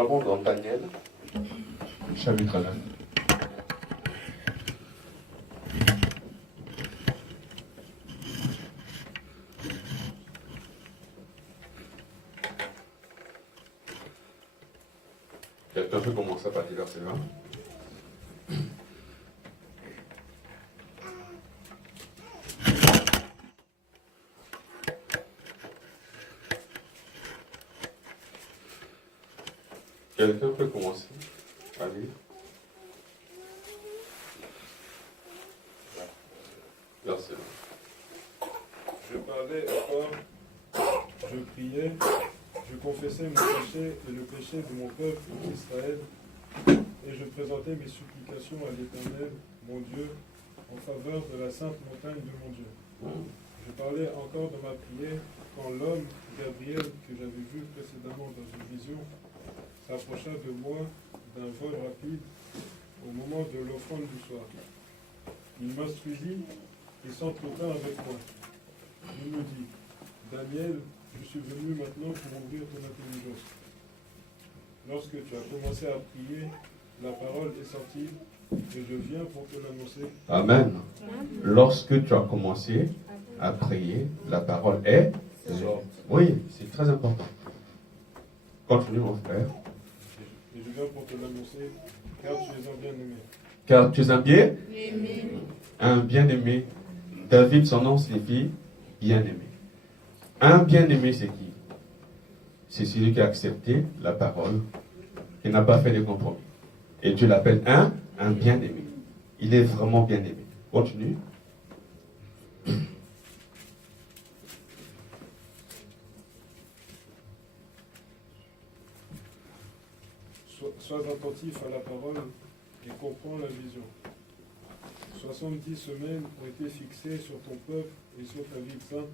allons dans Daniel, chapitre 9. Quelqu'un peut commencer à partir du verset 20. Quelqu'un peut commencer à lire. Verset 20. Je parlais encore, je priais, je confessais mon péché et le péché de mon peuple Israël, et je présentais mes supplications à l'Éternel, mon Dieu, en faveur de la sainte montagne de mon Dieu. Je parlais encore dans ma prière quand l'homme, Gabriel, que j'avais vu précédemment dans une vision, s'approcha de moi d'un vol rapide au moment de l'offrande du soir. Il m'instruisit et s'entretint avec moi. Il me dit, Daniel, je suis venu maintenant pour ouvrir ton intelligence. Lorsque tu as commencé à prier, la parole est sortie et je viens pour te l'annoncer. Amen. Lorsque tu as commencé à prier, la parole est sortie. Oui, c'est très important. Continue, mon frère. Et je viens pour te l'annoncer, car tu es un bien-aimé. Car tu es un bien-aimé. Un bien-aimé. David, son nom signifie bien-aimé. Un bien-aimé, c'est qui? C'est celui qui a accepté la parole, qui n'a pas fait de compromis. Et Dieu l'appelle un bien-aimé. Il est vraiment bien-aimé. Continue. Sois attentif à la parole et comprends la vision. 70 semaines ont été fixées sur ton peuple et sur ta ville sainte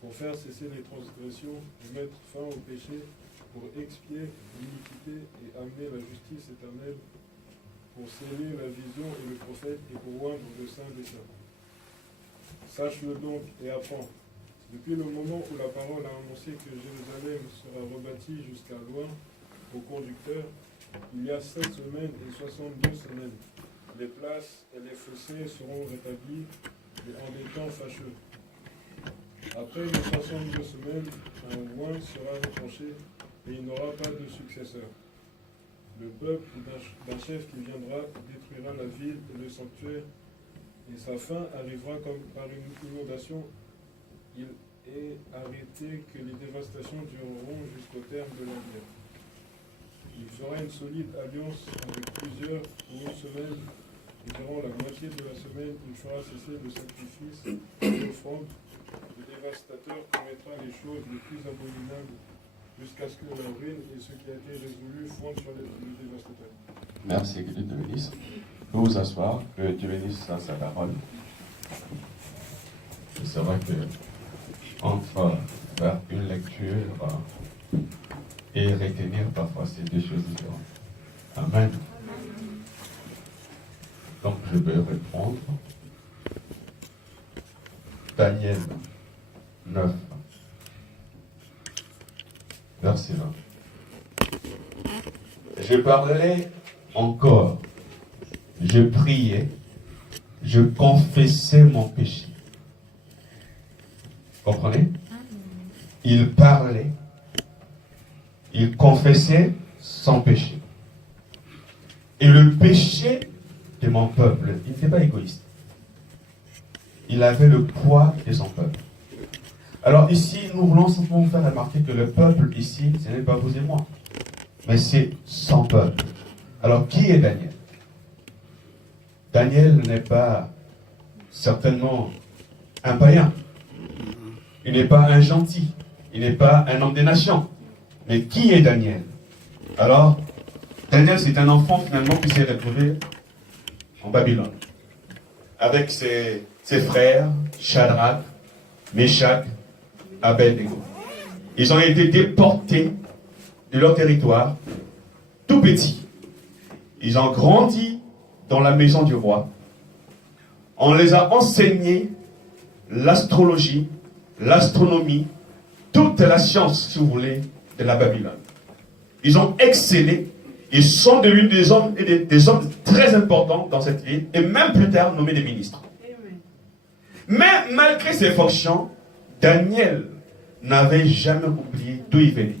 pour faire cesser les transgressions et mettre fin au péché, pour expier l'iniquité et amener la justice éternelle, pour sceller la vision et le prophète et pour oindre le saint des saints. Sache-le donc et apprends. Depuis le moment où la parole a annoncé que Jérusalem sera rebâtie jusqu'à loin au conducteur, il y a 7 semaines et 62 semaines. Les places et les fossés seront rétablis en des temps fâcheux. Après les 62 semaines, un loin sera retranché et il n'aura pas de successeur. Le peuple d'un chef qui viendra détruira la ville et le sanctuaire, et sa fin arrivera comme par une inondation. Il est arrêté que les dévastations dureront jusqu'au terme de la guerre. Il fera une solide alliance avec plusieurs pour une semaine, et durant la moitié de la semaine, il fera cesser le sacrifice et l'offrande. Le dévastateur commettra les choses les plus abominables jusqu'à ce que la ruine et ce qui a été résolu fondent sur le dévastateur. Merci, que Dieu te bénisse. Vous vous asseoir, que Dieu bénisse sa parole. C'est vrai que entre faire une lecture et retenir parfois c'est deux choses différentes. Amen. Donc je vais reprendre Daniel 9, verset 20. Je parlais encore, je priais, je confessais mon péché. Comprenez? Il parlait, il confessait son péché. Et le péché de mon peuple, il n'était pas égoïste. Il avait le poids de son peuple. Alors ici, nous voulons simplement vous faire remarquer que le peuple ici, ce n'est pas vous et moi, mais c'est son peuple. Alors qui est Daniel? Daniel n'est pas certainement un païen. Il n'est pas un gentil. Il n'est pas un homme des nations. Mais qui est Daniel? Alors, Daniel, c'est un enfant finalement qui s'est retrouvé en Babylone. Avec ses frères, Shadrach, Meshach, Abednego. Ils ont été déportés de leur territoire, tout petits. Ils ont grandi dans la maison du roi. On les a enseigné l'astrologie, l'astronomie, toute la science, si vous voulez, de la Babylone. Ils ont excellé. Ils sont devenus des hommes, et des hommes très importants dans cette ville, et même plus tard nommés des ministres. Mais malgré ses fonctions, Daniel n'avait jamais oublié d'où il venait.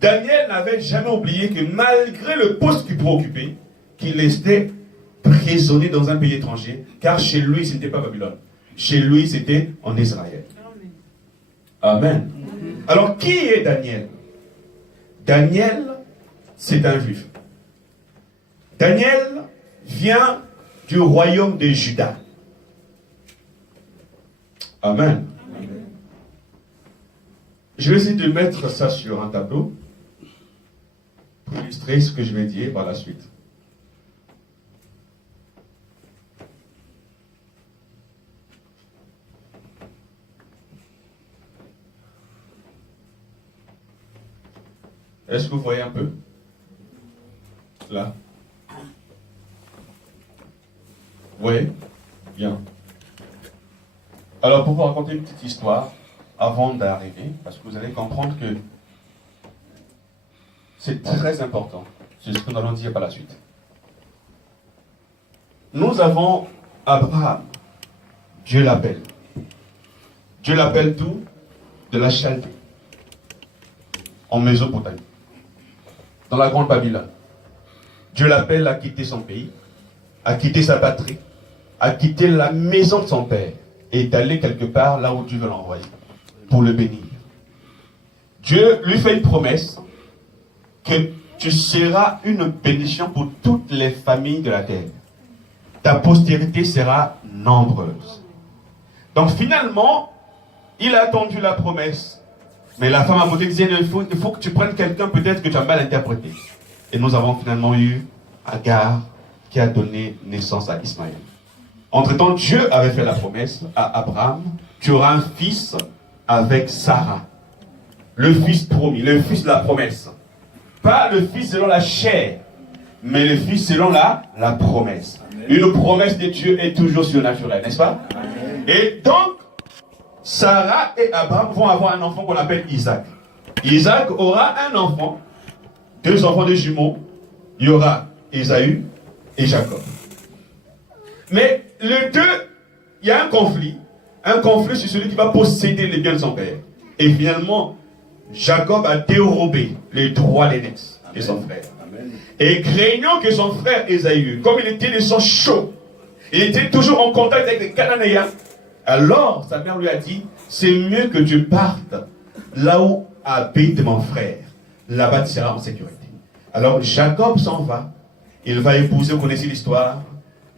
Daniel n'avait jamais oublié que malgré le poste qu'il pouvait occuper, qu'il restait prisonnier dans un pays étranger, car chez lui, ce n'était pas Babylone. Chez lui, c'était en Israël. Amen. Alors, qui est Daniel? Daniel, c'est un juif. Daniel vient du royaume de Juda. Amen. Je vais essayer de mettre ça sur un tableau pour illustrer ce que je vais dire par la suite. Est-ce que vous voyez un peu? Là. Vous voyez? Bien. Alors, pour vous raconter une petite histoire, avant d'arriver, parce que vous allez comprendre que c'est très important. C'est ce que nous allons dire par la suite. Nous avons Abraham. Dieu l'appelle. Dieu l'appelle d'où? De la Chaldée. En Mésopotamie. Dans la grande Babylone. Dieu l'appelle à quitter son pays, à quitter sa patrie, à quitter la maison de son père et d'aller quelque part là où Dieu veut l'envoyer pour le bénir. Dieu lui fait une promesse que tu seras une bénédiction pour toutes les familles de la terre. Ta postérité sera nombreuse. Donc finalement, il a attendu la promesse. Mais la femme à côté disait, il faut que tu prennes quelqu'un peut-être que tu as mal interprété. Et nous avons finalement eu Agar qui a donné naissance à Ismaël. Entre-temps, Dieu avait fait la promesse à Abraham, tu auras un fils avec Sarah. Le fils promis, le fils de la promesse. Pas le fils selon la chair, mais le fils selon la promesse. Amen. Une promesse de Dieu est toujours surnaturelle, n'est-ce pas? Amen. Et donc, Sarah et Abraham vont avoir un enfant qu'on appelle Isaac. Isaac aura un enfant, 2 enfants de jumeaux. Il y aura Ésaü et Jacob. Mais les deux, il y a un conflit. Un conflit sur celui qui va posséder les biens de son père. Et finalement, Jacob a dérobé les droits d'aînesse de son frère. Amen. Et craignant que son frère Ésaü, comme il était de sang chaud, il était toujours en contact avec les Cananéens, alors sa mère lui a dit, c'est mieux que tu partes là où habite mon frère. Là-bas tu seras en sécurité. Alors Jacob s'en va. Il va épouser, vous connaissez l'histoire,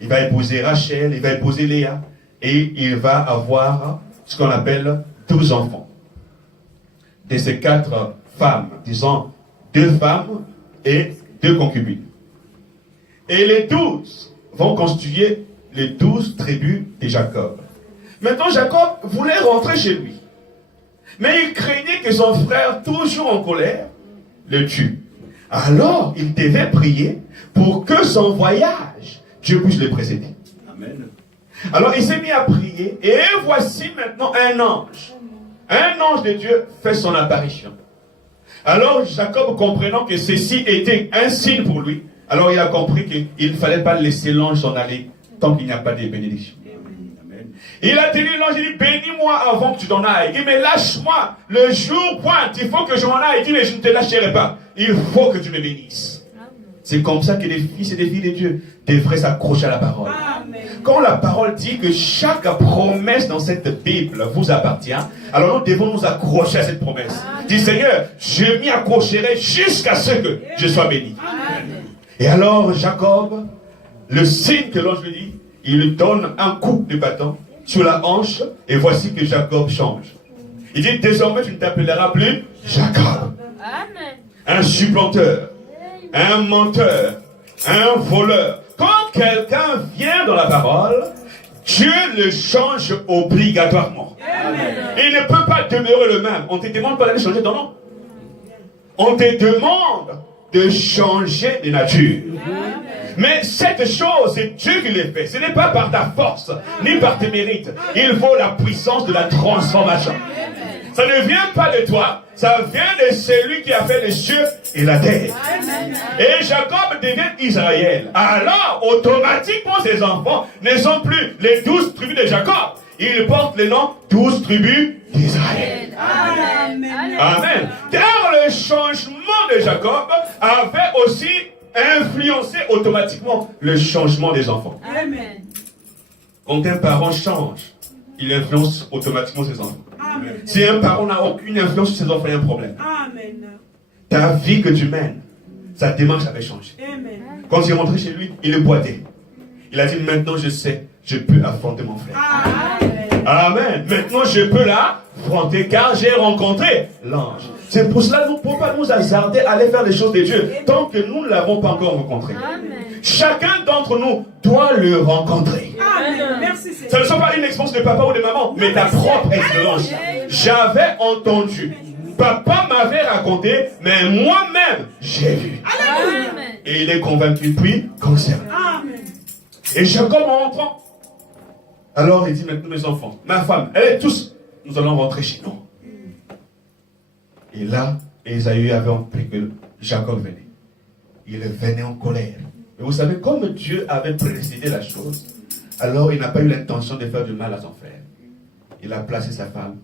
il va épouser Rachel, il va épouser Léa, et il va avoir ce qu'on appelle 12 enfants. De ces 4 femmes, disons 2 femmes et 2 concubines. Et les 12 vont constituer les 12 tribus de Jacob. Maintenant, Jacob voulait rentrer chez lui. Mais il craignait que son frère, toujours en colère, le tue. Alors, il devait prier pour que son voyage, Dieu puisse le précéder. Amen. Alors, il s'est mis à prier. Et voici maintenant un ange. Un ange de Dieu fait son apparition. Alors, Jacob, comprenant que ceci était un signe pour lui, alors il a compris qu'il ne fallait pas laisser l'ange s'en aller tant qu'il n'y a pas de bénédiction. Il a tenu l'ange, il dit, bénis-moi avant que tu t'en ailles. Il dit, mais lâche-moi, le jour pointe, il faut que je m'en aille. Il dit, mais je ne te lâcherai pas. Il faut que tu me bénisses. C'est comme ça que les fils et les filles de Dieu devraient s'accrocher à la parole. Amen. Quand la parole dit que chaque promesse dans cette Bible vous appartient, alors nous devons nous accrocher à cette promesse. Dis, Seigneur, je m'y accrocherai jusqu'à ce que je sois béni. Amen. Et alors, Jacob, le signe que l'ange lui dit, il lui donne un coup de bâton sur la hanche, et voici que Jacob change. Il dit, désormais tu ne t'appelleras plus Jacob. Amen. Un supplanteur, un menteur, un voleur. Quand quelqu'un vient dans la parole, Dieu le change obligatoirement. Amen. Il ne peut pas demeurer le même. On ne te demande pas d'aller changer ton nom. On te demande de changer de nature. Amen. Mais cette chose, c'est Dieu qui l'a fait. Ce n'est pas par ta force, ni par tes mérites. Il faut la puissance de la transformation. Ça ne vient pas de toi, ça vient de celui qui a fait les cieux et la terre. Et Jacob devient Israël. Alors, automatiquement, ses enfants ne sont plus les 12 tribus de Jacob. Ils portent le nom 12 tribus d'Israël. Amen. Car le changement de Jacob avait aussi influencé automatiquement le changement des enfants. Amen. Quand un parent change, il influence automatiquement ses enfants. Amen. Si un parent n'a aucune influence sur ses enfants, il y a un problème. Amen. Ta vie que tu mènes, sa démarche avait changé. Amen. Quand il est rentré chez lui, il est boité. Il a dit, maintenant je sais, je peux affronter mon frère. Amen. Amen. Maintenant je peux l'affronter car j'ai rencontré l'ange. C'est pour cela que nous ne pouvons pas nous hasarder à aller faire les choses de Dieu tant que nous ne l'avons pas encore rencontré. Amen. Chacun d'entre nous doit le rencontrer. Amen. Merci Seigneur. Ça ne sont pas une expérience de papa ou de maman, mais ta propre expérience. J'avais entendu. Papa m'avait raconté, mais moi-même, j'ai vu. Amen. Et il est convaincu, puis concerné. Amen. Et Jacob en rentrant. Alors il dit maintenant mes enfants, ma femme, allez tous, nous allons rentrer chez nous. Et là, Ésaü avait appris que Jacob venait. Il venait en colère. Et vous savez, comme Dieu avait précédé la chose, alors il n'a pas eu l'intention de faire du mal à son frère. Il a placé sa femme,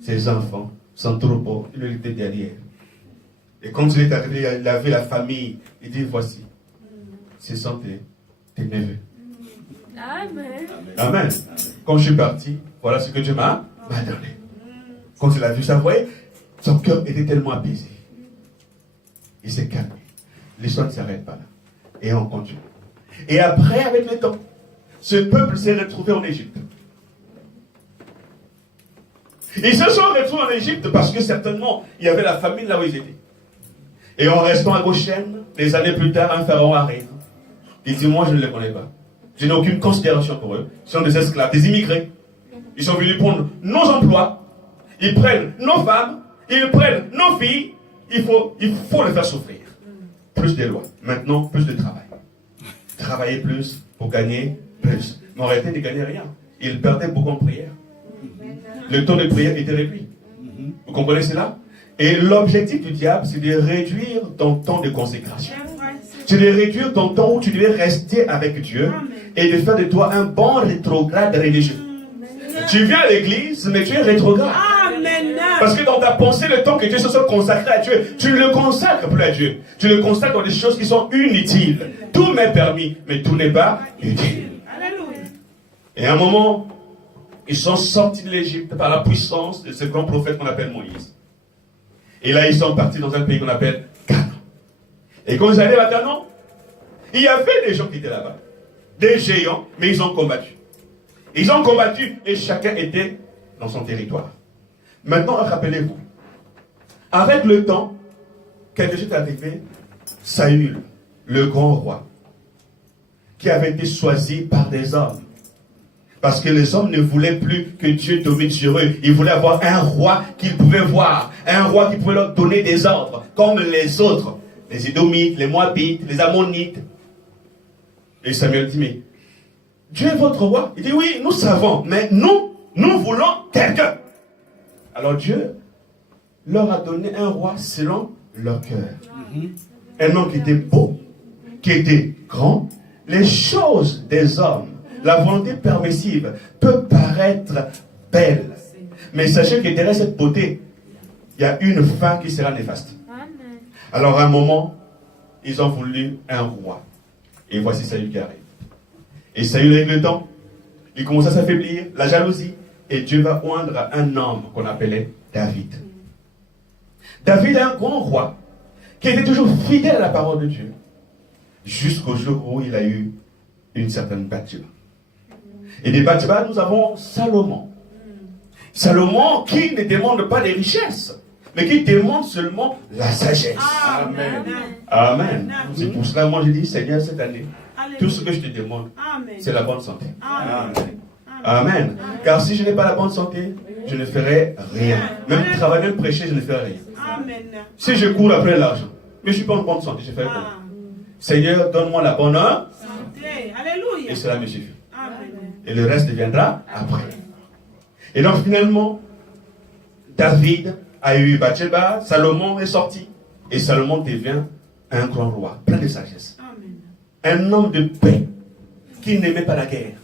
ses enfants, son troupeau, il était derrière. Et quand il est arrivé, il a vu la famille. Il dit, voici, ce sont tes neveux. Amen. Amen. Quand je suis parti, voilà ce que Dieu m'a donné. Quand il a vu ça, vous voyez, son cœur était tellement apaisé. Il s'est calmé. L'histoire ne s'arrête pas là. Et on continue. Et après, avec le temps, ce peuple s'est retrouvé en Égypte. Ils se sont retrouvés en Égypte parce que certainement, il y avait la famine là où ils étaient. Et en restant à Goshen, des années plus tard, un pharaon arrive. Il dit, moi je ne les connais pas. Je n'ai aucune considération pour eux. Ce sont des esclaves, des immigrés. Ils sont venus prendre nos emplois. Ils prennent nos femmes. Ils prennent nos filles. Il faut les faire souffrir. Plus de lois. Maintenant, plus de travail. Travailler plus pour gagner plus. Mais en réalité, ils ne gagnaient rien. Ils perdaient beaucoup en prière. Le temps de prière était réduit. Vous comprenez cela? Et l'objectif du diable, c'est de réduire ton temps de consécration. C'est de réduire ton temps où tu devais rester avec Dieu et de faire de toi un bon rétrograde religieux. Tu viens à l'église, mais tu es rétrograde. Parce que dans ta pensée, le temps que Dieu se soit consacré à Dieu, tu ne le consacres plus à Dieu. Tu le consacres dans des choses qui sont inutiles. Tout m'est permis, mais tout n'est pas utile. Et à un moment, ils sont sortis de l'Égypte par la puissance de ce grand prophète qu'on appelle Moïse. Et là, ils sont partis dans un pays qu'on appelle Canaan. Et quand ils arrivent à Canaan, il y avait des gens qui étaient là-bas. Des géants, mais ils ont combattu. Ils ont combattu et chacun était dans son territoire. Maintenant, rappelez-vous, avec le temps, quelque chose est arrivé, Saül, le grand roi, qui avait été choisi par des hommes. Parce que les hommes ne voulaient plus que Dieu domine sur eux. Ils voulaient avoir un roi qu'ils pouvaient voir. Un roi qui pouvait leur donner des ordres. Comme les autres. Les Édomites, les Moabites, les Ammonites. Et Samuel dit, mais Dieu est votre roi? Il dit, oui, nous savons. Mais nous voulons quelqu'un. Alors Dieu leur a donné un roi selon leur cœur. Un homme qui était beau, qui était grand. Les choses des hommes, la volonté permissive peut paraître belle. Mais sachez que derrière cette beauté, il y a une fin qui sera néfaste. Amen. Alors à un moment, ils ont voulu un roi. Et voici Saül qui arrive. Et Saül, avec le temps, il commence à s'affaiblir, la jalousie. Et Dieu va oindre un homme qu'on appelait David. David est un grand roi qui était toujours fidèle à la parole de Dieu. Jusqu'au jour où il a eu une certaine Bathsheba. Et des Bathsheba, nous avons Salomon. Salomon qui ne demande pas des richesses, mais qui demande seulement la sagesse. Amen. Amen. C'est pour cela que moi je dis, Seigneur, cette année, tout ce que je te demande, c'est la bonne santé. Amen. Amen. Car si je n'ai pas la bonne santé, je ne ferai rien. Même travailler, même prêcher, je ne ferai rien. Amen. Si je cours après l'argent, mais je ne suis pas en bonne santé, je ferai quoi? Seigneur, donne-moi la bonne heure. Santé. Alléluia. Et cela me suffit. Amen. Et le reste viendra après. Et donc finalement, David a eu Bathsheba, Salomon est sorti. Et Salomon devient un grand roi, plein de sagesse. Amen. Un homme de paix, qui n'aimait pas la guerre.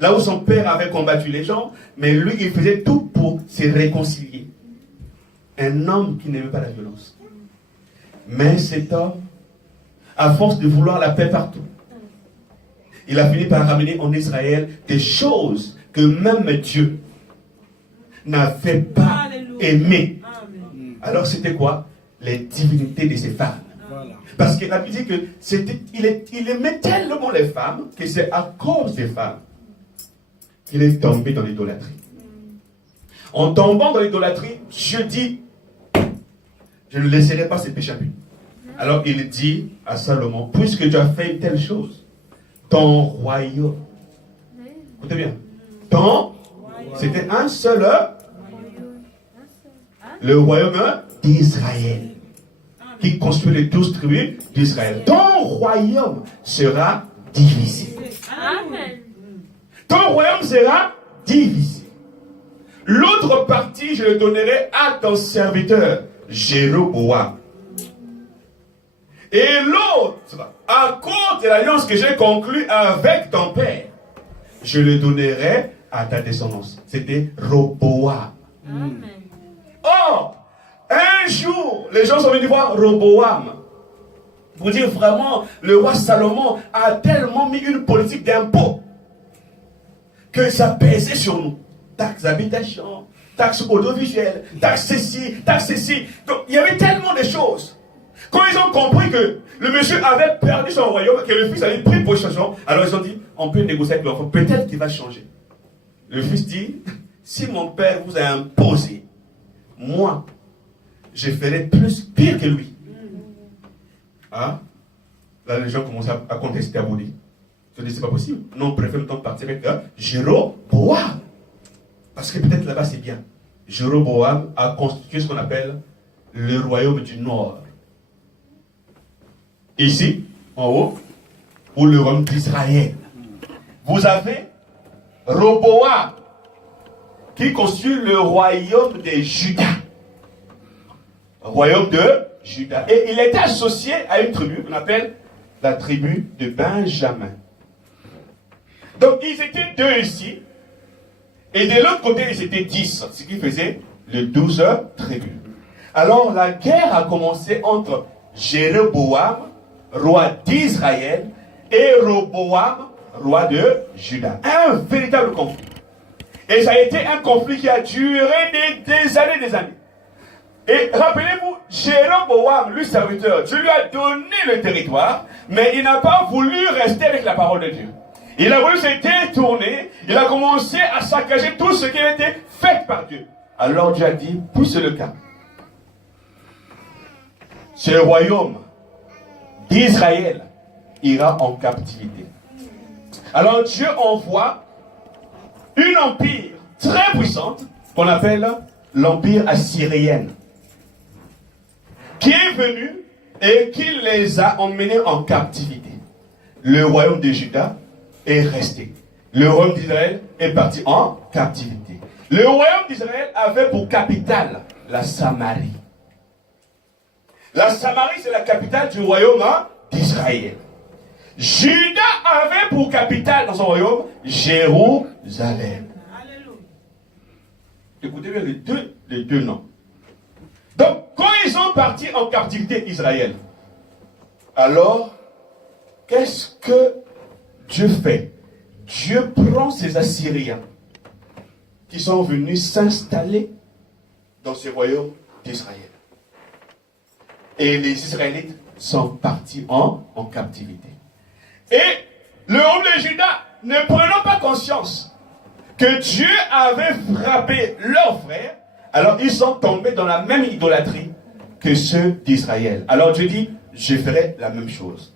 Là où son père avait combattu les gens, mais lui, il faisait tout pour se réconcilier. Un homme qui n'aimait pas la violence. Mais cet homme, à force de vouloir la paix partout, il a fini par ramener en Israël des choses que même Dieu n'avait pas Alléluia. aimées. Amen. Alors c'était quoi? Les divinités de ces femmes. Voilà. Parce qu'il a dit que il aimait tellement les femmes que c'est à cause des femmes qu'il est tombé dans l'idolâtrie. En tombant dans l'idolâtrie, Dieu dit, je ne laisserai pas ces péchés impunis. Alors il dit à Salomon, puisque tu as fait une telle chose, ton royaume, écoutez bien, c'était un seul, le royaume d'Israël, qui construit les 12 tribus d'Israël. Ton royaume sera divisé. Amen. Ton royaume sera divisé. L'autre partie, je le donnerai à ton serviteur, Jéroboam. Et l'autre, à cause de l'alliance que j'ai conclue avec ton père, je le donnerai à ta descendance. C'était Roboam. Amen. Or, un jour, les gens sont venus voir Roboam. Pour dire vraiment, le roi Salomon a tellement mis une politique d'impôt que ça pesait sur nous. Taxes d'habitation, taxes audiovisuelles, taxes ceci, taxes ceci. Donc, il y avait tellement de choses. Quand ils ont compris que le monsieur avait perdu son royaume, que le fils avait pris possession, alors ils ont dit, on peut négocier avec l'enfant, peut-être qu'il va changer. Le fils dit, si mon père vous a imposé, moi, je ferai pire que lui. Hein? Là, les gens commencent à contester, à vous dire. Je dis, c'est pas possible. Non, on préfère le temps de partir avec Jéroboam. Parce que peut-être là-bas, c'est bien. Jéroboam a constitué ce qu'on appelle le royaume du Nord. Ici, en haut, ou le royaume d'Israël. Vous avez Roboam, qui constitue le royaume de Juda. Royaume de Juda. Et il était associé à une tribu qu'on appelle la tribu de Benjamin. Donc ils étaient 2 ici. Et de l'autre côté, ils étaient 10. Ce qui faisait les 12 tribus. Alors la guerre a commencé entre Jéroboam, roi d'Israël, et Roboam, roi de Juda. Un véritable conflit. Et ça a été un conflit qui a duré des années. Et rappelez-vous, Jéroboam, lui serviteur, Dieu lui a donné le territoire, mais il n'a pas voulu rester avec la parole de Dieu. Il a voulu se détourner, il a commencé à saccager tout ce qui a été fait par Dieu. Alors Dieu a dit, puis c'est le cas. Ce royaume d'Israël ira en captivité. Alors Dieu envoie une empire très puissante qu'on appelle l'empire assyrien, qui est venu et qui les a emmenés en captivité. Le royaume de Juda est resté. Le royaume d'Israël est parti en captivité. Le royaume d'Israël avait pour capitale la Samarie. La Samarie, c'est la capitale du royaume d'Israël. Juda avait pour capitale dans son royaume Jérusalem. Alléluia. Écoutez bien les deux noms. Donc, quand ils sont partis en captivité Israël, alors, qu'est-ce que Dieu fait? Dieu prend ces Assyriens qui sont venus s'installer dans ce royaume d'Israël. Et les Israélites sont partis en captivité. Et le royaume de Juda, ne prenant pas conscience que Dieu avait frappé leurs frères, alors ils sont tombés dans la même idolâtrie que ceux d'Israël. Alors Dieu dit, je ferai la même chose.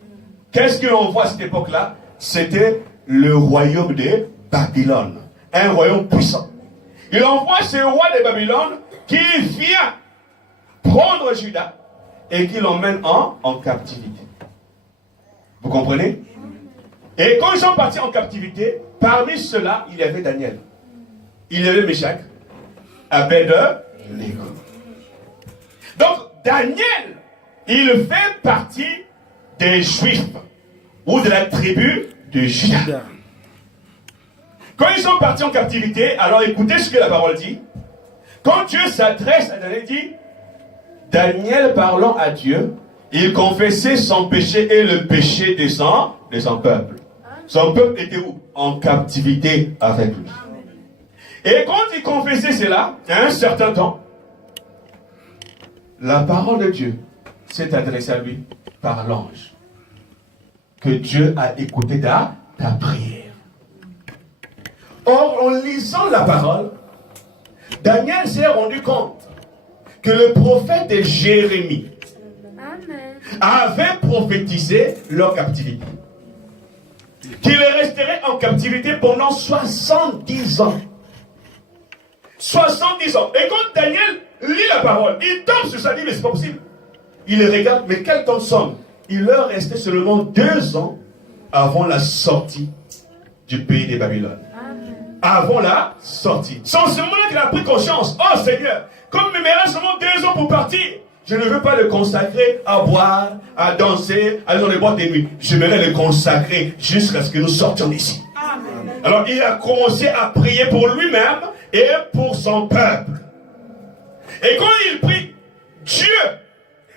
Qu'est-ce que l'on voit à cette époque-là? C'était le royaume de Babylone. Un royaume puissant. Il envoie ce roi de Babylone qui vient prendre Juda et qui l'emmène en captivité. Vous comprenez? Et quand ils sont partis en captivité, parmi ceux-là, il y avait Daniel. Il y avait Meshach, Abed-Nego. négo. Donc, Daniel, il fait partie des Juifs ou de la tribu de Juda. Quand ils sont partis en captivité, alors écoutez ce que la parole dit. Quand Dieu s'adresse à Daniel, il dit, Daniel parlant à Dieu, il confessait son péché et le péché de son peuple. Son peuple était où? En captivité avec lui. Et quand il confessait cela, à un certain temps, la parole de Dieu s'est adressée à lui par l'ange. Que Dieu a écouté ta prière. Or, en lisant la parole, Daniel s'est rendu compte que le prophète Jérémie avait prophétisé leur captivité. Qu'ils resteraient en captivité pendant 70 ans. 70 ans. Et quand Daniel lit la parole, il tombe sur ça, il dit, mais c'est pas possible. Il regarde, mais quel temps somme? Il leur restait seulement 2 ans avant la sortie du pays des Babylone. Avant la sortie. C'est en ce moment-là qu'il a pris conscience. Oh Seigneur, comme il me reste seulement 2 ans pour partir, je ne veux pas le consacrer à boire, à danser, à aller dans les boîtes de nuit. J'aimerais le consacrer jusqu'à ce que nous sortions d'ici. Amen. Alors il a commencé à prier pour lui-même et pour son peuple. Et quand il prie, Dieu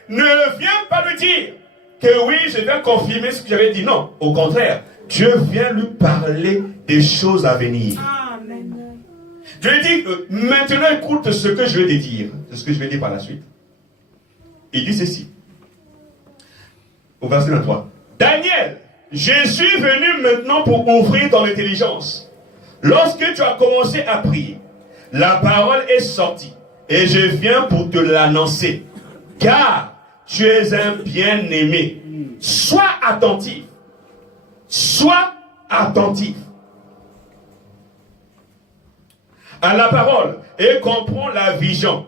ne vient pas lui dire que oui, je viens confirmer ce que j'avais dit. Non, au contraire, Dieu vient lui parler des choses à venir. Amen. Dieu lui dit, maintenant écoute ce que je vais te dire. C'est ce que je vais dire par la suite. Il dit ceci. Au verset 23. Daniel, je suis venu maintenant pour ouvrir ton intelligence. Lorsque tu as commencé à prier, la parole est sortie. Et je viens pour te l'annoncer. Car tu es un bien-aimé. Sois attentif. Sois attentif à la parole et comprends la vision.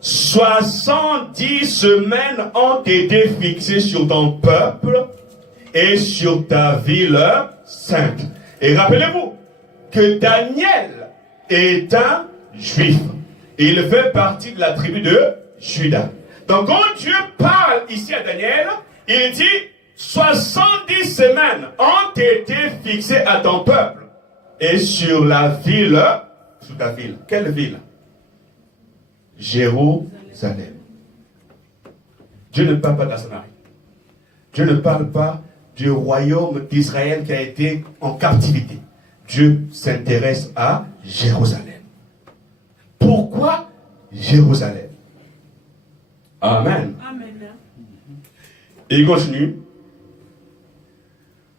70 semaines ont été fixées sur ton peuple et sur ta ville sainte. Et rappelez-vous que Daniel est un juif. Il fait partie de la tribu de Juda. Donc quand Dieu parle ici à Daniel, il dit 70 semaines ont été fixées à ton peuple et sur la ville, sur ta ville. Quelle ville? Jérusalem. Dieu ne parle pas de la Samarie. Dieu ne parle pas du royaume d'Israël qui a été en captivité. Dieu s'intéresse à Jérusalem. Pourquoi Jérusalem? Amen. Amen. Et il continue.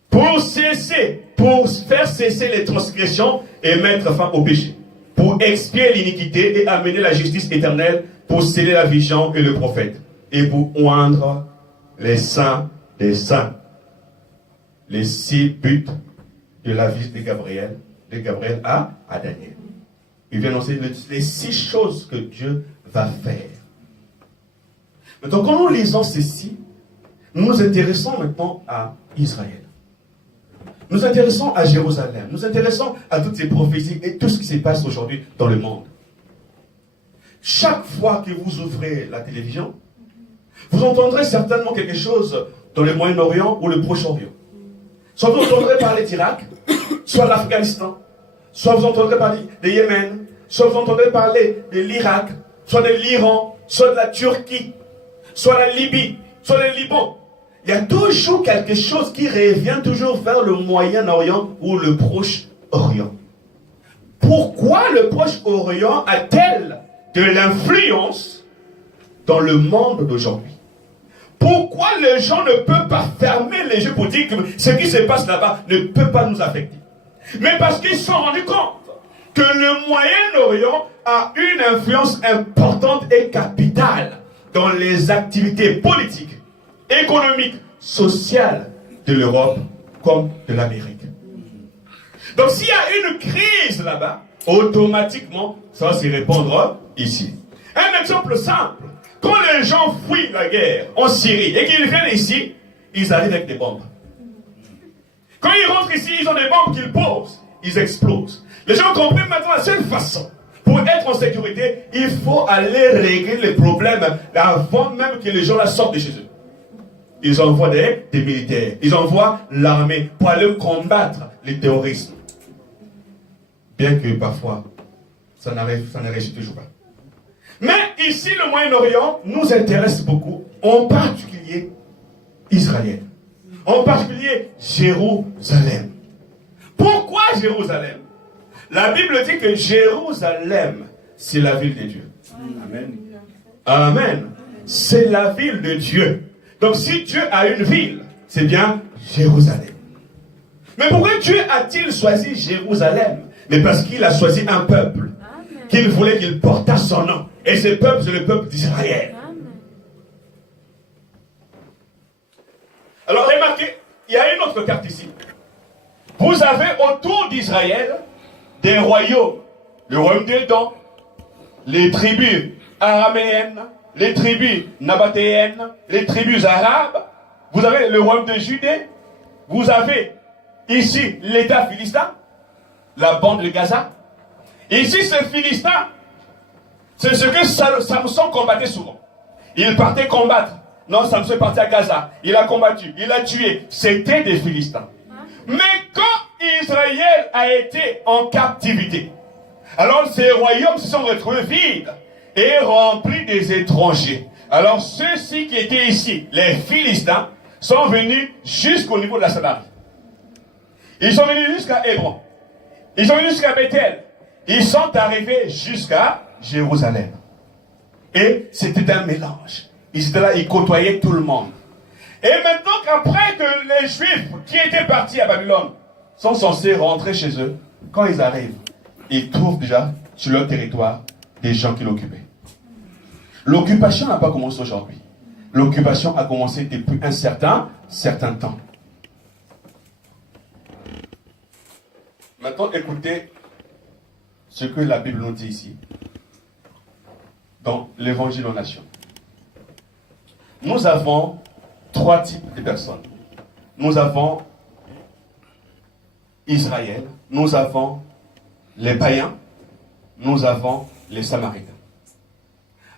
Pour faire cesser les transgressions et mettre fin au péché. Pour expier l'iniquité et amener la justice éternelle, pour sceller la vision et le prophète, et pour oindre les saints des saints. Les 6 buts de la vie de Gabriel à Daniel. Il vient annoncer les 6 choses que Dieu va faire. Maintenant, quand nous lisons ceci, nous nous intéressons maintenant à Israël. Nous nous intéressons à Jérusalem. Nous nous intéressons à toutes ces prophéties et tout ce qui se passe aujourd'hui dans le monde. Chaque fois que vous ouvrez la télévision, vous entendrez certainement quelque chose dans le Moyen-Orient ou le Proche-Orient. Soit vous entendrez parler d'Irak, soit de l'Afghanistan, soit vous entendrez parler de Yémen, soit vous entendrez parler de l'Irak, soit de l'Iran, soit de la Turquie, soit la Libye, soit le Liban. Il y a toujours quelque chose qui revient toujours vers le Moyen-Orient ou le Proche-Orient. Pourquoi le Proche-Orient a-t-elle de l'influence dans le monde d'aujourd'hui? Pourquoi les gens ne peuvent pas fermer les yeux pour dire que ce qui se passe là-bas ne peut pas nous affecter? Mais parce qu'ils se sont rendus compte que le Moyen-Orient a une influence importante et capitale dans les activités politiques, économiques, sociales de l'Europe comme de l'Amérique. Donc s'il y a une crise là-bas, automatiquement, ça va se répandre ici. Un exemple simple. Quand les gens fuient la guerre en Syrie et qu'ils viennent ici, ils arrivent avec des bombes. Quand ils rentrent ici, ils ont des bombes qu'ils posent, ils explosent. Les gens comprennent maintenant la seule façon pour être en sécurité, il faut aller régler les problèmes avant même que les gens là sortent de chez eux. Ils envoient des militaires, ils envoient l'armée pour aller combattre le terrorisme. Bien que parfois, ça ne réussit toujours pas. Mais ici, le Moyen-Orient nous intéresse beaucoup, en particulier Israël. En particulier Jérusalem. Pourquoi Jérusalem? La Bible dit que Jérusalem, c'est la ville de Dieu. Amen. Amen. C'est la ville de Dieu. Donc si Dieu a une ville, c'est bien Jérusalem. Mais pourquoi Dieu a-t-il choisi Jérusalem? Mais parce qu'il a choisi un peuple qu'il voulait qu'il portât son nom. Et ce peuple, c'est le peuple d'Israël. Alors remarquez, il y a une autre carte ici. Vous avez autour d'Israël des royaumes. Le royaume d'Édom, les tribus araméennes, les tribus nabatéennes, les tribus arabes. Vous avez le royaume de Judée. Vous avez ici l'État philistin, la bande de Gaza. Ici, ce Philistin, c'est ce que Samson combattait souvent. Il partait combattre. Non, Samson est parti à Gaza. Il a combattu, il a tué. C'était des Philistins. Mais quand Israël a été en captivité, alors ces royaumes se sont retrouvés vides et remplis des étrangers. Alors ceux-ci qui étaient ici, les Philistins, sont venus jusqu'au niveau de la Samarie. Ils sont venus jusqu'à Hébron. Ils sont venus jusqu'à Bethel. Ils sont arrivés jusqu'à Jérusalem. Et c'était un mélange. Ils étaient là, ils côtoyaient tout le monde. Et maintenant qu'après que les Juifs qui étaient partis à Babylone sont censés rentrer chez eux, quand ils arrivent, ils trouvent déjà sur leur territoire des gens qui l'occupaient. L'occupation n'a pas commencé aujourd'hui. L'occupation a commencé depuis un certain temps. Maintenant, écoutez ce que la Bible nous dit ici, dans l'Évangile aux nations. Nous avons 3 types de personnes. Nous avons Israël, nous avons les païens, nous avons les Samaritains.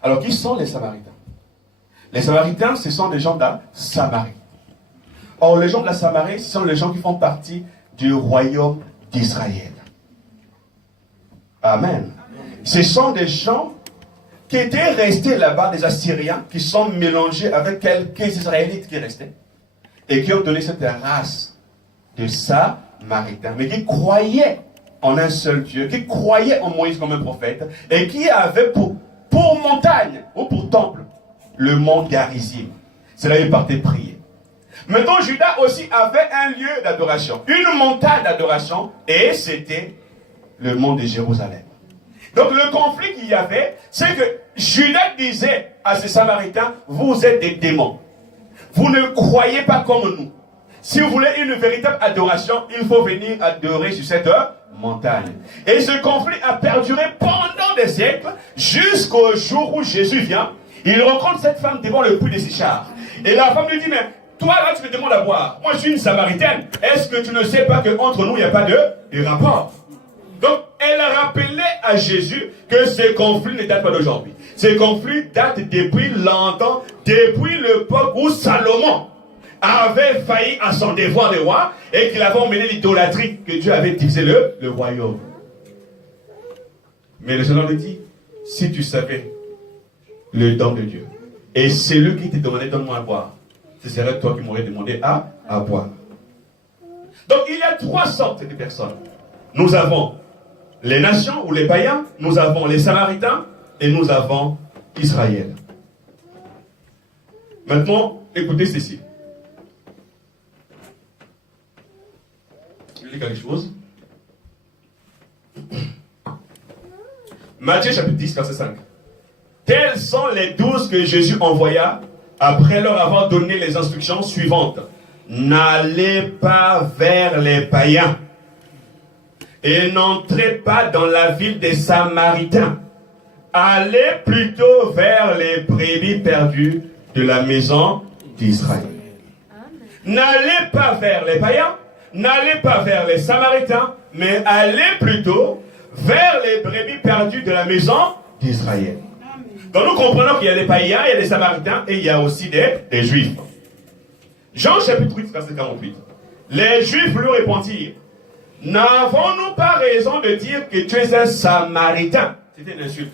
Alors, qui sont les Samaritains? Les Samaritains, ce sont des gens de la Samarie. Or, les gens de la Samarie, ce sont les gens qui font partie du royaume d'Israël. Amen. Ce sont des gens qui étaient restés là-bas, des Assyriens, qui sont mélangés avec quelques Israélites qui restaient, et qui ont donné cette race de Samaritains, mais qui croyaient en un seul Dieu, qui croyaient en Moïse comme un prophète, et qui avaient pour montagne, ou pour temple, le mont Garizim. C'est là où ils partaient prier. Maintenant, Juda aussi avait un lieu d'adoration, une montagne d'adoration, et c'était le mont de Jérusalem. Donc le conflit qu'il y avait, c'est que Judas disait à ces Samaritains, vous êtes des démons. Vous ne croyez pas comme nous. Si vous voulez une véritable adoration, il faut venir adorer sur cette montagne. Et ce conflit a perduré pendant des siècles, jusqu'au jour où Jésus vient. Il rencontre cette femme devant le puits de Sichar. Et la femme lui dit, mais toi là tu me demandes à boire. Moi je suis une Samaritaine. Est-ce que tu ne sais pas qu'entre nous il n'y a pas de rapport? Donc, elle a rappelé à Jésus que ce conflit ne date pas d'aujourd'hui. Ce conflit date depuis longtemps, depuis l'époque où Salomon avait failli à son devoir de roi et qu'il avait emmené l'idolâtrie, que Dieu avait divisé le royaume. Mais le Seigneur lui dit, si tu savais le don de Dieu, et c'est lui qui te demandait donne-moi à boire, ce serait toi qui m'aurais demandé à boire. Donc, il y a 3 sortes de personnes. Nous avons les nations ou les païens, nous avons les Samaritains et nous avons Israël. Maintenant, écoutez ceci. Je lis quelque chose. Matthieu chapitre 10, verset 5. Tels sont les 12 que Jésus envoya après leur avoir donné les instructions suivantes. N'allez pas vers les païens et n'entrez pas dans la ville des Samaritains. Allez plutôt vers les brebis perdues de la maison d'Israël. N'allez pas vers les païens, n'allez pas vers les Samaritains, mais allez plutôt vers les brebis perdues de la maison d'Israël. Donc nous comprenons qu'il y a des païens, il y a des samaritains et il y a aussi des juifs. Jean chapitre 8, verset 48. Les juifs lui répondirent, n'avons-nous pas raison de dire que tu es un samaritain? C'était une insulte.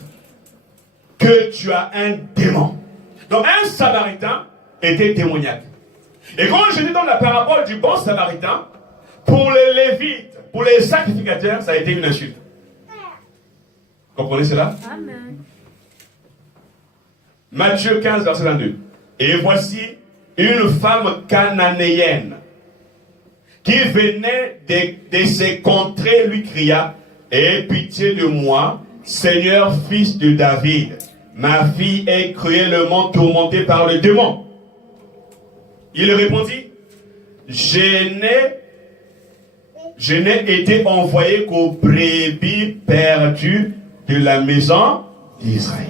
Que tu as un démon. Donc un samaritain était démoniaque. Et quand je dis dans la parabole du bon samaritain, pour les lévites, pour les sacrificateurs, ça a été une insulte. Comprenez cela? Amen. Matthieu 15, verset 22. Et voici une femme cananéenne qui venait de ces contrées lui cria, aie pitié de moi, Seigneur, fils de David. Ma fille est cruellement tourmentée par le démon. Il répondit, je n'ai été envoyé qu'aux brebis perdues de la maison d'Israël.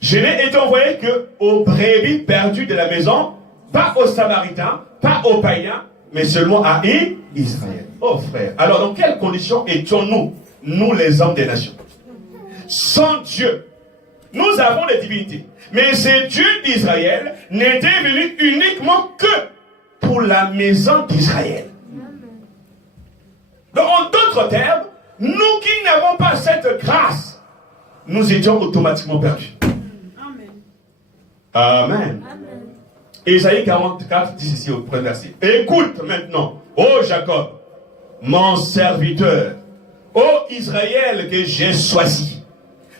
Je n'ai été envoyé qu'aux brebis perdues de la maison, pas aux Samaritains, pas aux païens, mais seulement à Israël. Oh frère, alors dans quelles conditions étions-nous, nous les hommes des nations? Sans Dieu, nous avons des divinités. Mais ce Dieu d'Israël n'était venu uniquement que pour la maison d'Israël. Donc en d'autres termes, nous qui n'avons pas cette grâce, nous étions automatiquement perdus. Amen. Amen. Ésaïe 44 dit ceci au premier verset. Écoute maintenant, ô Jacob, mon serviteur, ô Israël que j'ai choisi.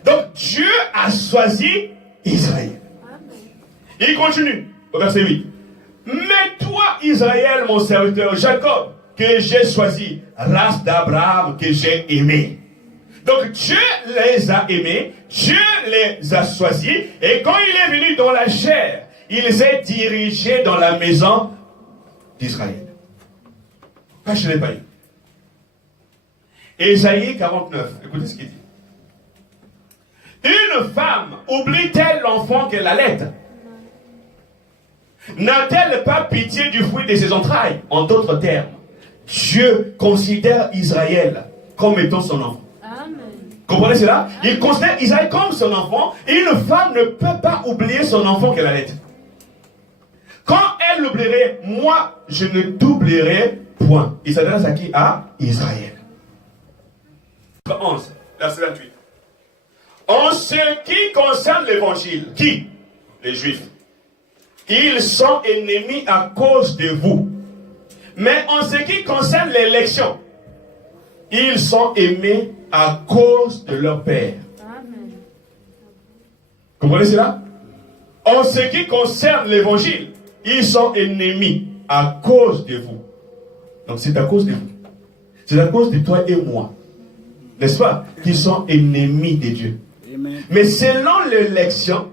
Donc Dieu a choisi Israël. Amen. Il continue au verset 8. Mais toi, Israël, mon serviteur, Jacob, que j'ai choisi, race d'Abraham que j'ai aimé. Donc Dieu les a aimés, Dieu les a choisis, et quand il est venu dans la chair, il les a dirigés dans la maison d'Israël. Pas chez les païens. Ésaïe 49, écoutez ce qu'il dit. Une femme oublie-t-elle l'enfant qu'elle allait? N'a-t-elle pas pitié du fruit de ses entrailles? En d'autres termes, Dieu considère Israël comme étant son enfant. Comprenez cela? Il considère Israël comme son enfant, et une femme ne peut pas oublier son enfant qu'elle allait. Quand elle l'oublierait, moi, je ne t'oublierai point. Il s'adresse à qui? À Israël. 11, verset 28. En ce qui concerne l'évangile, qui? Les Juifs. Ils sont ennemis à cause de vous. Mais en ce qui concerne l'élection, ils sont aimés à cause de leur père. Amen. Comprenez cela? En ce qui concerne l'évangile, ils sont ennemis à cause de vous. Donc c'est à cause de vous. C'est à cause de toi et moi. N'est-ce pas? Qu'ils sont ennemis de Dieu. Amen. Mais selon l'élection,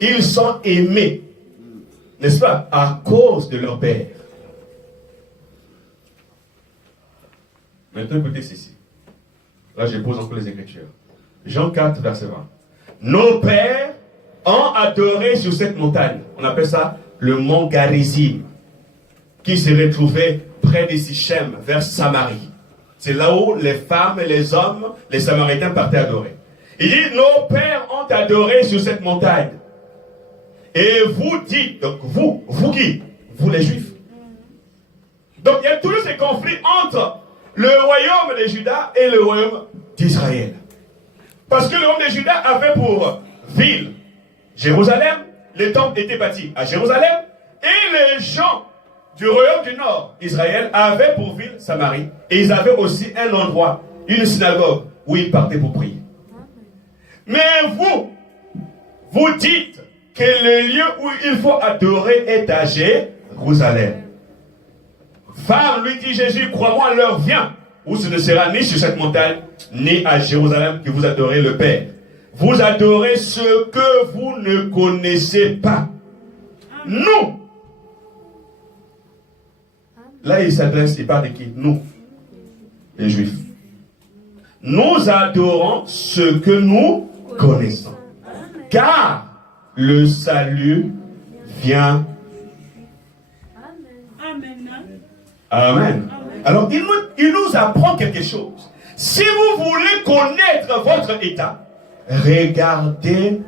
ils sont aimés. N'est-ce pas? À cause de leur père. Maintenant, écoutez ceci. Là, je pose encore les Écritures. Jean 4, verset 20. Nos pères ont adoré sur cette montagne. On appelle ça le mont Garizim, qui se retrouvait près de Sichem, vers Samarie. C'est là où les femmes et les hommes, les Samaritains partaient adorer. Il dit, nos pères ont adoré sur cette montagne. Et vous dites, donc vous qui? Vous les Juifs. Donc il y a toujours ces conflits entre le royaume de Juda et le royaume d'Israël. Parce que le royaume de Juda avait pour ville Jérusalem, le temple était bâti à Jérusalem, et les gens du royaume du nord, Israël, avaient pour ville Samarie, et ils avaient aussi un endroit, une synagogue, où ils partaient pour prier. Mais vous dites que le lieu où il faut adorer est à Jérusalem. Femme, lui dit Jésus, crois-moi, l'heure vient où ce ne sera ni sur cette montagne, ni à Jérusalem que vous adorez le Père. Vous adorez ce que vous ne connaissez pas. Nous. Là, il s'adresse, il parle de qui? Nous, les Juifs. Nous adorons ce que nous connaissons. Car le salut vient. Amen. Alors, il nous apprend quelque chose. Si vous voulez connaître votre état, regardez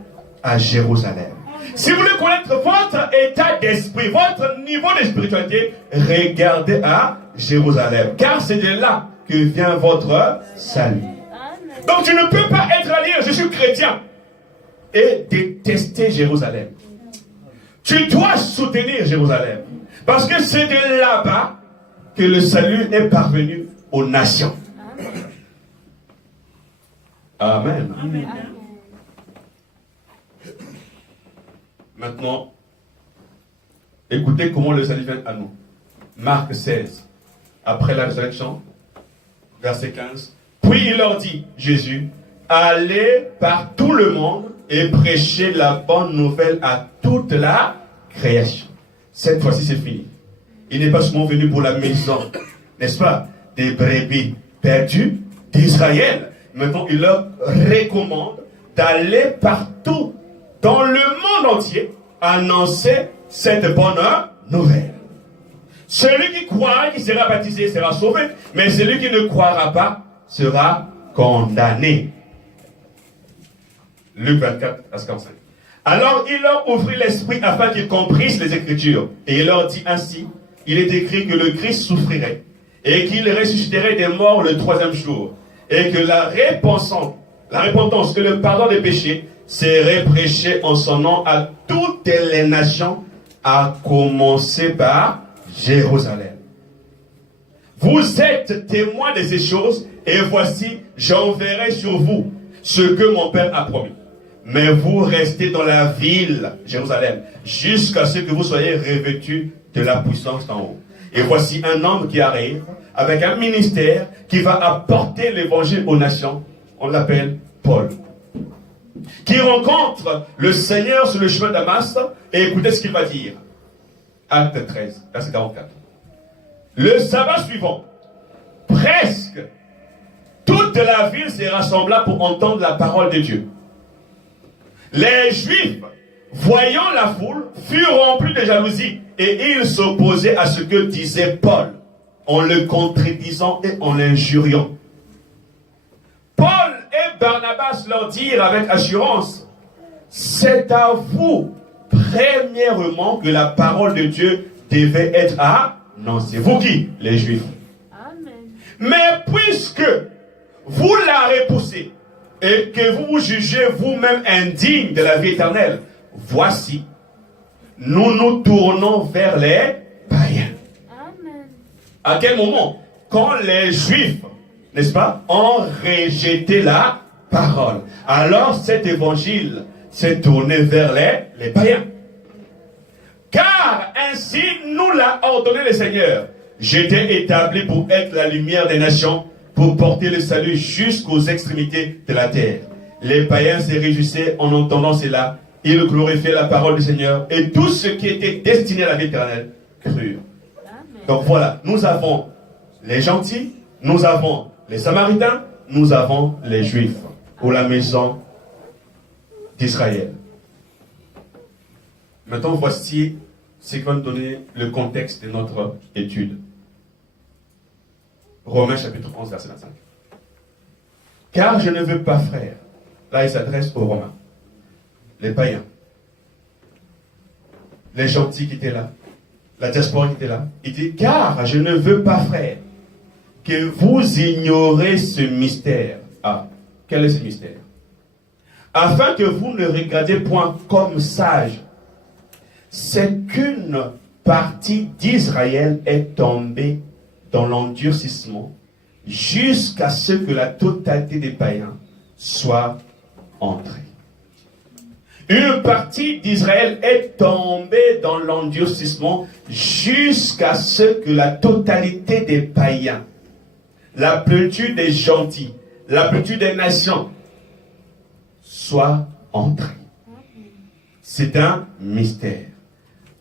à Jérusalem. Si vous voulez connaître votre état d'esprit, votre niveau de spiritualité, regardez à Jérusalem. Car c'est de là que vient votre salut. Donc tu ne peux pas être à dire je suis chrétien et détester Jérusalem. Tu dois soutenir Jérusalem. Parce que c'est de là-bas que le salut est parvenu aux nations. Amen. Amen. Maintenant, écoutez comment le salut vient à nous. Marc 16, après la résurrection, verset 15. Puis il leur dit, Jésus, allez par tout le monde et prêchez la bonne nouvelle à toute la création. Cette fois-ci, c'est fini. Il n'est pas seulement venu pour la maison, n'est-ce pas, des brebis perdues d'Israël. Maintenant, il leur recommande d'aller partout dans le monde entier annoncer cette bonne nouvelle. Celui qui croira, qui sera baptisé, sera sauvé, mais celui qui ne croira pas sera condamné. Luc 24, verset 45. Alors il leur ouvrit l'esprit afin qu'ils comprissent les Écritures. Et il leur dit ainsi, il est écrit que le Christ souffrirait et qu'il ressusciterait des morts le 3e jour. Et que la repentance, que le pardon des péchés serait prêché en son nom à toutes les nations, à commencer par Jérusalem. Vous êtes témoins de ces choses, et voici, j'enverrai sur vous ce que mon Père a promis. Mais vous restez dans la ville, Jérusalem, jusqu'à ce que vous soyez revêtus de la puissance d'en haut. Et voici un homme qui arrive avec un ministère qui va apporter l'évangile aux nations. On l'appelle Paul. Qui rencontre le Seigneur sur le chemin de Damas. Et écoutez ce qu'il va dire. Acte 13, verset 44. Le sabbat suivant, presque toute la ville s'est rassemblée pour entendre la parole de Dieu. Les Juifs, voyant la foule, furent remplis de jalousie et ils s'opposaient à ce que disait Paul, en le contredisant et en l'injuriant. Paul et Barnabas leur dirent avec assurance, c'est à vous, premièrement, que la parole de Dieu devait être annoncée. Vous qui, les Juifs. Amen. Mais puisque vous la repoussez et que vous vous jugez vous-même indigne de la vie éternelle, voici, nous nous tournons vers les païens. Amen. À quel moment? Quand les Juifs, n'est-ce pas, ont rejeté la parole. Alors cet évangile s'est tourné vers les païens. Car ainsi nous l'a ordonné le Seigneur. J'étais établi pour être la lumière des nations, pour porter le salut jusqu'aux extrémités de la terre. Les païens se réjouissaient en entendant cela. Ils glorifiaient la parole du Seigneur et tout ce qui était destiné à la vie éternelle crurent. Donc voilà, nous avons les gentils, nous avons les Samaritains, nous avons les Juifs ou la maison d'Israël. Maintenant, voici ce qui va nous donner le contexte de notre étude. Romains chapitre 11, verset 25. Car je ne veux pas, frères, là il s'adresse aux Romains, les païens, les gentils qui étaient là, la diaspora qui était là. Il dit, car je ne veux pas, frères, que vous ignorez ce mystère. Ah, quel est ce mystère? Afin que vous ne regardiez point comme sages, c'est qu'une partie d'Israël est tombée dans l'endurcissement jusqu'à ce que la totalité des païens soit entrée. Une partie d'Israël est tombée dans l'endurcissement jusqu'à ce que la totalité des païens, la plénitude des gentils, la plénitude des nations, soit entrée. C'est un mystère.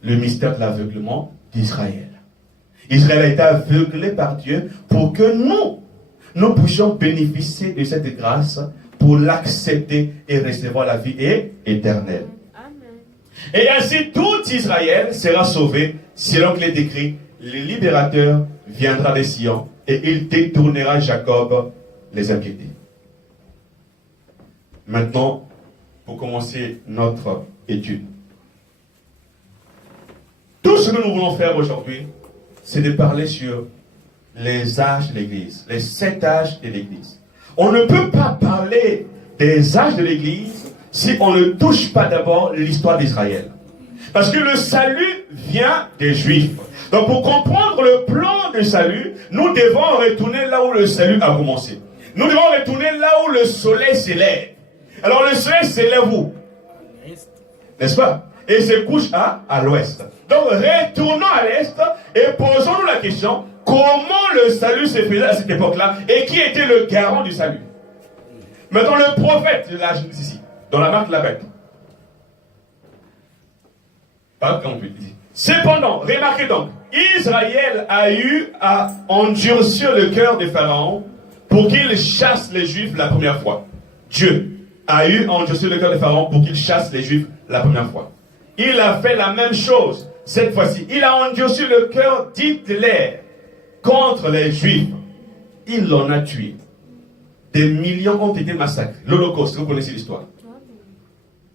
Le mystère de l'aveuglement d'Israël. Israël a été aveuglé par Dieu pour que nous puissions bénéficier de cette grâce pour l'accepter et recevoir la vie éternelle. Amen. Et ainsi tout Israël sera sauvé selon qu'il est écrit, le libérateur viendra des Sion et il détournera Jacob les impiétés. Maintenant, pour commencer notre étude. Tout ce que nous voulons faire aujourd'hui, c'est de parler sur les âges de l'Église, les 7 âges de l'Église. On ne peut pas parler des âges de l'Église si on ne touche pas d'abord l'histoire d'Israël. Parce que le salut vient des Juifs. Donc pour comprendre le plan du salut, nous devons retourner là où le salut a commencé. Nous devons retourner là où le soleil s'élève. Alors le soleil s'élève où? N'est-ce pas? Et se couche à l'ouest. Donc retournons à l'est et posons-nous la question, comment le salut se faisait à cette époque-là et qui était le garant du salut? Maintenant le prophète, là je dis ici, dans la marque de la bête. Cependant, remarquez donc, Israël a eu à endurcir le cœur des pharaons pour qu'il chasse les Juifs la première fois. Dieu a eu à endurcir le cœur des pharaons pour qu'il chasse les Juifs la première fois. Il a fait la même chose cette fois-ci. Il a endurci le cœur d'Hitler contre les Juifs. Il l'en a tué. Des millions ont été massacrés. L'Holocauste, vous connaissez l'histoire.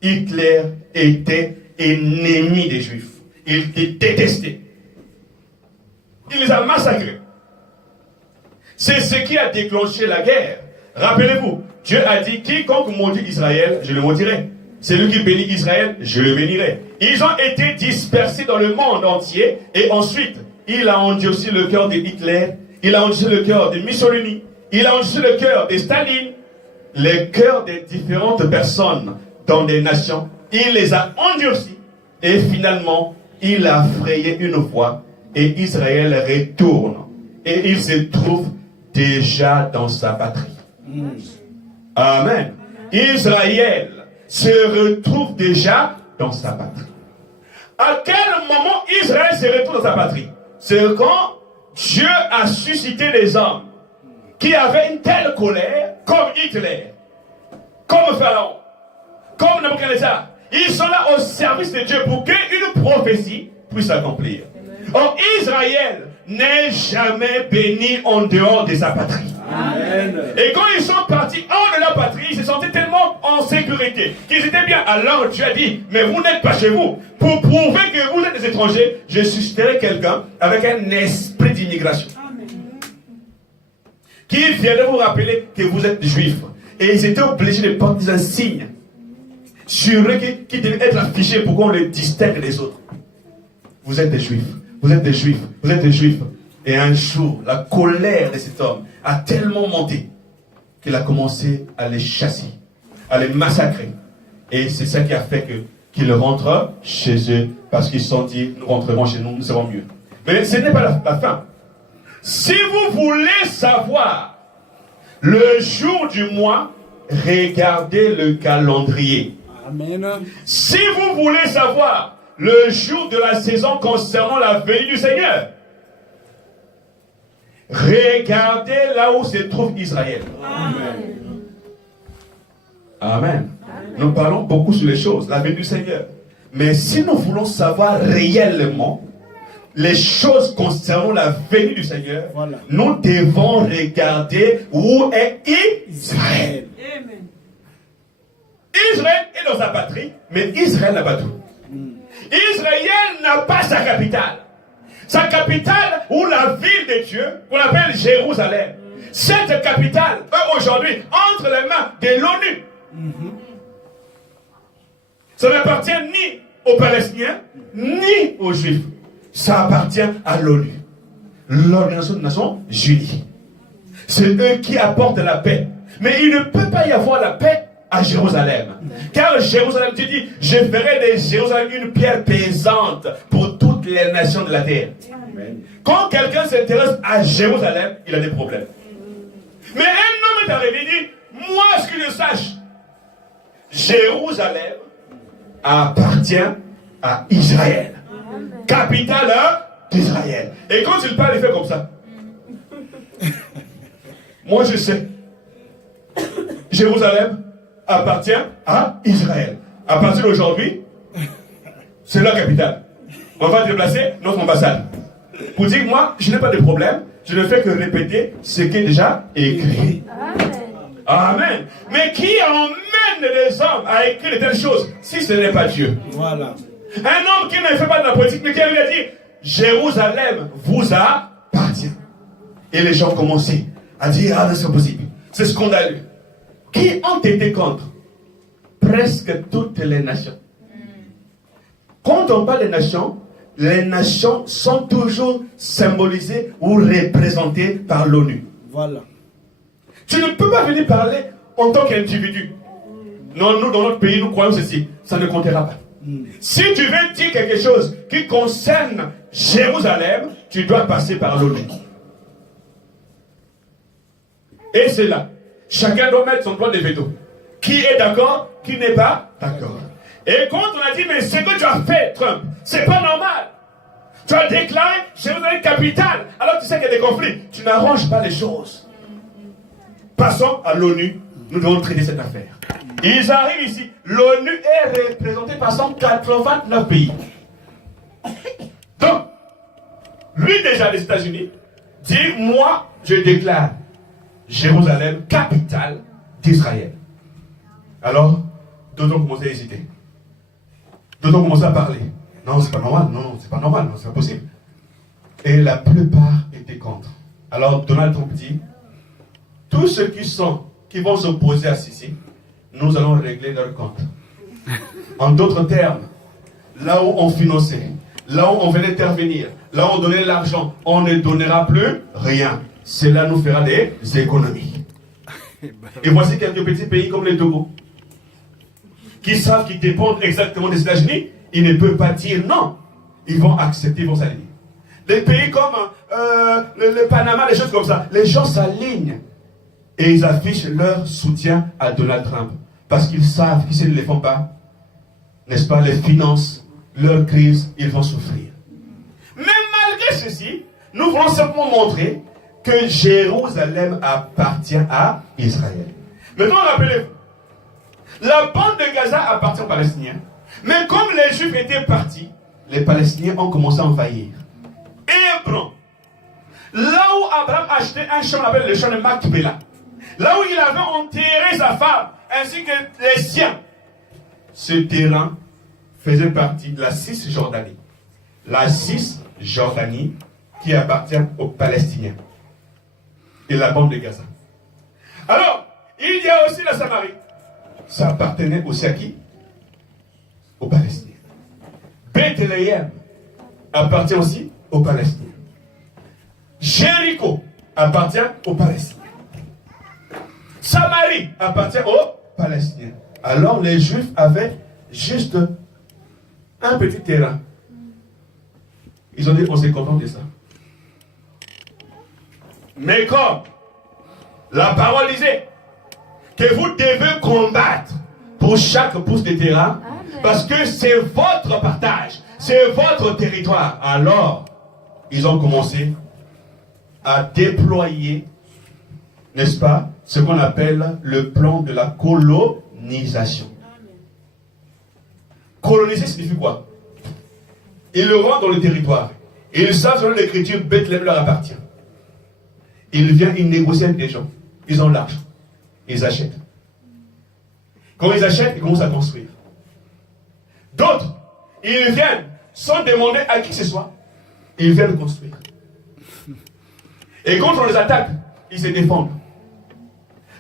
Hitler était ennemi des Juifs. Il les détestait. Il les a massacrés. C'est ce qui a déclenché la guerre. Rappelez-vous, Dieu a dit, quiconque maudit Israël, je le maudirai. Celui qui bénit Israël, je le bénirai. Ils ont été dispersés dans le monde entier. Et ensuite, il a endurci le cœur de Hitler. Il a endurci le cœur de Mussolini. Il a endurci le cœur de Staline. Les cœurs des différentes personnes dans des nations. Il les a endurcis. Et finalement, il a frayé une fois. Et Israël retourne. Et il se trouve déjà dans sa patrie. Amen. Israël se retrouve déjà dans sa patrie. À quel moment Israël se retrouve dans sa patrie? C'est quand Dieu a suscité des hommes qui avaient une telle colère, comme Hitler, comme Pharaon, comme Nebuchadnezzar. Ils sont là au service de Dieu pour qu'une prophétie puisse s'accomplir. Or, Israël n'est jamais béni en dehors de sa patrie. Amen. Et quand ils sont partis hors de leur patrie, ils se sentaient tellement en sécurité qu'ils étaient bien. Alors Dieu a dit, mais vous n'êtes pas chez vous. Pour prouver que vous êtes des étrangers, je susciterai quelqu'un avec un esprit d'immigration. Qui viendrait vous rappeler que vous êtes juifs. Et ils étaient obligés de porter un signe sur eux qui devait être affiché pour qu'on les distingue des autres. Vous êtes des juifs. Vous êtes des juifs. Vous êtes des juifs. Et un jour, la colère de cet homme a tellement monté qu'il a commencé à les chasser, à les massacrer. Et c'est ça qui a fait qu'ils rentrent chez eux parce qu'ils se sont dit, nous rentrerons chez nous, nous serons mieux. Mais ce n'est pas la fin. Si vous voulez savoir le jour du mois, regardez le calendrier. Amen. Si vous voulez savoir le jour de la saison concernant la venue du Seigneur, regardez là où se trouve Israël. Amen. Amen. Nous parlons beaucoup sur les choses, la venue du Seigneur. Mais si nous voulons savoir réellement les choses concernant la venue du Seigneur, voilà, nous devons regarder où est Israël. Amen. Israël est dans sa patrie, mais Israël n'a pas tout. Israël n'a pas sa capitale. Sa capitale, ou la ville de Dieu, qu'on appelle Jérusalem. Cette capitale, aujourd'hui, entre les mains de l'ONU. Ça n'appartient ni aux Palestiniens, ni aux Juifs. Ça appartient à l'ONU, l'Organisation des Nations Unies. C'est eux qui apportent la paix. Mais il ne peut pas y avoir la paix à Jérusalem. Car Jérusalem, tu dis, je ferai de Jérusalem une pierre pesante pour toutes les nations de la terre. Amen. Quand quelqu'un s'intéresse à Jérusalem, il a des problèmes. Mais un homme est arrivé et dit, moi, ce que je sache, Jérusalem appartient à Israël. Amen. Capitale d'Israël. Et quand il parle, il fait comme ça. Moi, je sais. Jérusalem appartient à Israël. À partir d'aujourd'hui, c'est la capitale. On va déplacer notre ambassade. pour dire, moi, je n'ai pas de problème, je ne fais que répéter ce qui est déjà écrit. Amen. Amen. Mais qui emmène les hommes à écrire de telles choses si ce n'est pas Dieu? Voilà. Un homme qui ne fait pas de la politique, mais qui lui a dit, Jérusalem vous appartient. Et les gens commençaient à dire, ah, c'est possible. C'est scandaleux. Qui ont été contre? Presque toutes les nations. Quand on parle des nations sont toujours symbolisées ou représentées par l'ONU. Voilà. Tu ne peux pas venir parler en tant qu'individu. Non, nous, dans notre pays, nous croyons ceci. Ça ne comptera pas. Si tu veux dire quelque chose qui concerne Jérusalem, tu dois passer par l'ONU. Et c'est là. Chacun doit mettre son droit de veto. Qui est d'accord, qui n'est pas d'accord. Et quand on a dit, mais ce que tu as fait, Trump, c'est pas normal. Tu as déclaré Jérusalem capitale, alors tu sais qu'il y a des conflits. Tu n'arranges pas les choses. Passons à l'ONU. Nous devons traiter cette affaire. Ils arrivent ici. L'ONU est représentée par 189 pays. Donc, lui déjà des États-Unis dit, moi, je déclare Jérusalem capitale d'Israël. Alors, d'autres ont commencé à hésiter. D'autres ont commencé à parler. Non, c'est pas normal. Non, c'est pas normal. Non, c'est pas possible. Et la plupart étaient contre. Alors, Donald Trump dit, tous ceux qui vont s'opposer à ceci, nous allons régler leur compte. En d'autres termes, là où on finançait, là où on venait intervenir, là où on donnait l'argent, on ne donnera plus rien. Cela nous fera des économies. Et voici quelques petits pays comme le Togo, qui savent qu'ils dépendent exactement des États-Unis, ils ne peuvent pas dire non. Ils vont accepter, ils vont s'aligner. Les pays comme le Panama, les choses comme ça, les gens s'alignent. Et ils affichent leur soutien à Donald Trump. Parce qu'ils savent que s'ils ne les font pas, n'est-ce pas, les finances, leur crise, ils vont souffrir. Mais malgré ceci, nous voulons simplement montrer que Jérusalem appartient à Israël. Maintenant, rappelez-vous, la bande de Gaza appartient aux Palestiniens. Mais comme les Juifs étaient partis, les Palestiniens ont commencé à envahir. Hébron, là où Abraham a acheté un champ, on appelle le champ de Macpéla, là où il avait enterré sa femme, ainsi que les siens, ce terrain faisait partie de la Cisjordanie. La Cisjordanie qui appartient aux Palestiniens. Et la bande de Gaza. Alors, il y a aussi la Samarie. Ça appartenait aussi à qui? Aux Palestiniens. Bethléem appartient aussi aux Palestiniens. Jéricho appartient aux Palestiniens. Samarie appartient aux Palestiniens. Alors les Juifs avaient juste un petit terrain. Ils ont dit, on s'est content de ça. Mais comme la parole disait que vous devez combattre pour chaque pouce de terrain, parce que c'est votre partage, c'est votre territoire. Alors, ils ont commencé à déployer, n'est-ce pas, ce qu'on appelle le plan de la colonisation. Coloniser signifie quoi? Ils le rentrent dans le territoire. Ils savent selon l'écriture, Bethléem leur appartient. Ils viennent, ils négocient avec des gens. Ils ont l'argent. Ils achètent. Quand ils achètent, ils commencent à construire. D'autres, ils viennent sans demander à qui que ce soit. Ils viennent construire. Et quand on les attaque, ils se défendent.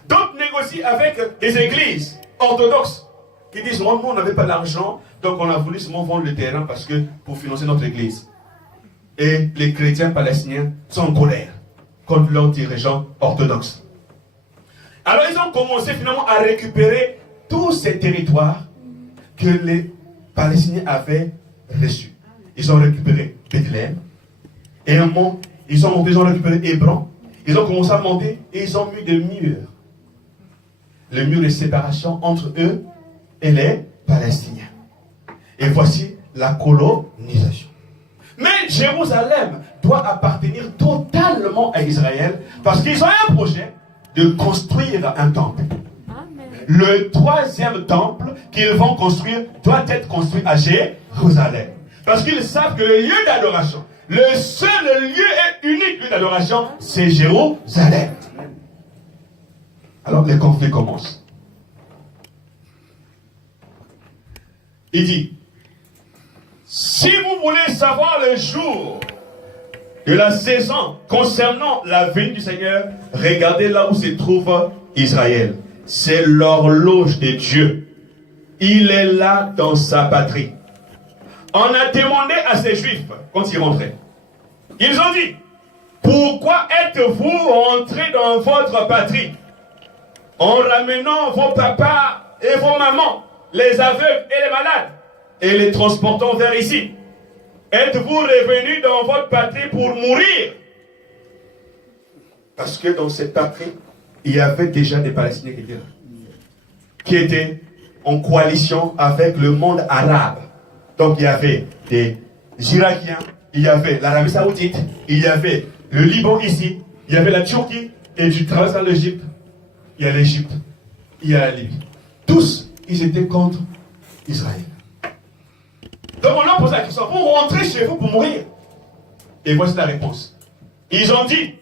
D'autres négocient avec des églises orthodoxes qui disent, nous on n'avait pas l'argent, donc on a voulu seulement vendre le terrain parce que pour financer notre église. Et les chrétiens palestiniens sont en colère contre leurs dirigeants orthodoxes. Alors ils ont commencé finalement à récupérer tous ces territoires que les Palestiniens avaient reçus. Ils ont récupéré Bethléem. Et un moment, ils ont récupéré Hébron. Ils ont commencé à monter et ils ont mis des murs. Le mur de séparation entre eux et les Palestiniens. Et voici la colonisation. Mais Jérusalem doit appartenir totalement à Israël parce qu'ils ont un projet de construire un temple. Amen. Le troisième temple qu'ils vont construire doit être construit à Jérusalem. Parce qu'ils savent que le lieu d'adoration, Le seul lieu et unique d'adoration, c'est Jérusalem. Alors les conflits commencent. Il dit, si vous voulez savoir le jour de la saison concernant la venue du Seigneur, regardez là où se trouve Israël. C'est l'horloge de Dieu. Il est là dans sa patrie. On a demandé à ces Juifs, quand ils rentraient, ils ont dit, pourquoi êtes-vous rentrés dans votre patrie en ramenant vos papas et vos mamans, les aveugles et les malades, et les transportant vers ici? Êtes-vous revenus dans votre patrie pour mourir? Parce que dans cette patrie, il y avait déjà des Palestiniens qui étaient en coalition avec le monde arabe. Donc il y avait des Irakiens, il y avait l'Arabie Saoudite, il y avait le Liban ici, il y avait la Turquie, et tu traverses l'Égypte, il y a l'Égypte, il y a la Libye. Tous, ils étaient contre Israël. Donc on leur pose la question, vous rentrez chez vous pour mourir? Et voici la réponse. Ils ont dit,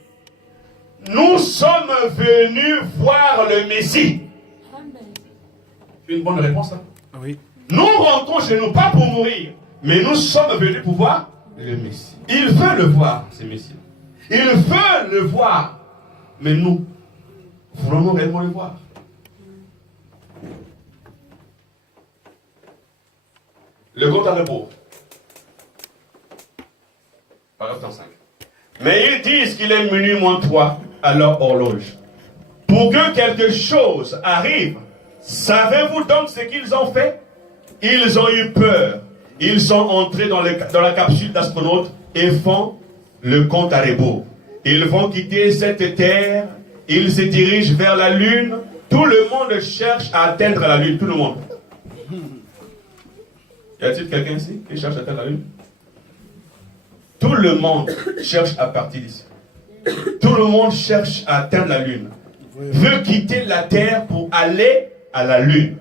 nous sommes venus voir le Messie. C'est une bonne réponse, hein? Oui. Nous rentrons chez nous pas pour mourir, mais nous sommes venus pour voir le Messie. Il veut le voir, ce Messie. Il veut le voir, mais nous voulons réellement le voir. Le compte à rebours. Paragraphe 5. Mais ils disent qu'il est minuit moins 3 à leur horloge. Pour que quelque chose arrive, savez-vous donc ce qu'ils ont fait? Ils ont eu peur. Ils sont entrés dans la capsule d'astronaute et font le compte à rebours. Ils vont quitter cette terre. Ils se dirigent vers la lune. Tout le monde cherche à atteindre la lune. Tout le monde. Y a-t-il quelqu'un ici qui cherche à atteindre la lune? Tout le monde cherche à partir d'ici. Tout le monde cherche à atteindre la lune. Veut quitter la terre pour aller à la lune.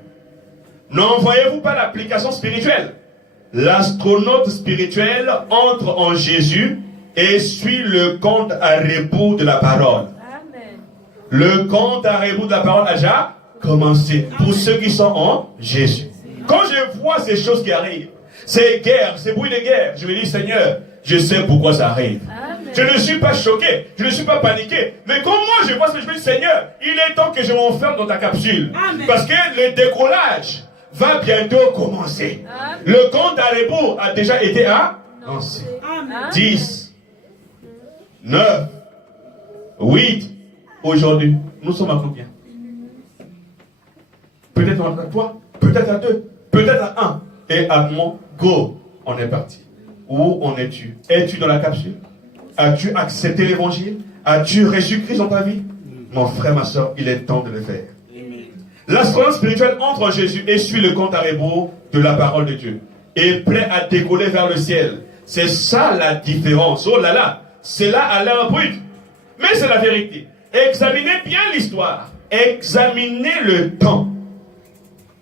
N'envoyez-vous pas l'application spirituelle? L'astronaute spirituel entre en Jésus et suit le compte à rebours de la parole. Amen. Le compte à rebours de la parole a déjà commencé pour ceux qui sont en Jésus. Quand je vois ces choses qui arrivent, ces guerres, ces bruits de guerre, je me dis, Seigneur, je sais pourquoi ça arrive. Amen. Je ne suis pas choqué, je ne suis pas paniqué. Mais quand moi je vois ça, je me dis, Seigneur, il est temps que je m'enferme dans ta capsule. Amen. Parce que le décollage va bientôt commencer. Amen. Le compte à rebours a déjà été annoncé. Amen. 10, 9, 8, aujourd'hui. Nous sommes à combien? Peut-être à 3, peut-être à 2, peut-être à 1. Et à mon go, on est parti. Où en es-tu? Es-tu dans la capsule? As-tu accepté l'évangile? As-tu Jésus-Christ dans ta vie? Mon frère, ma soeur, il est temps de le faire. L'astronaute spirituel entre en Jésus et suit le compte à rebours de la parole de Dieu. Et prêt à décoller vers le ciel. C'est ça la différence. Oh là là, c'est là à l'air brut. Mais c'est la vérité. Examinez bien l'histoire. Examinez le temps.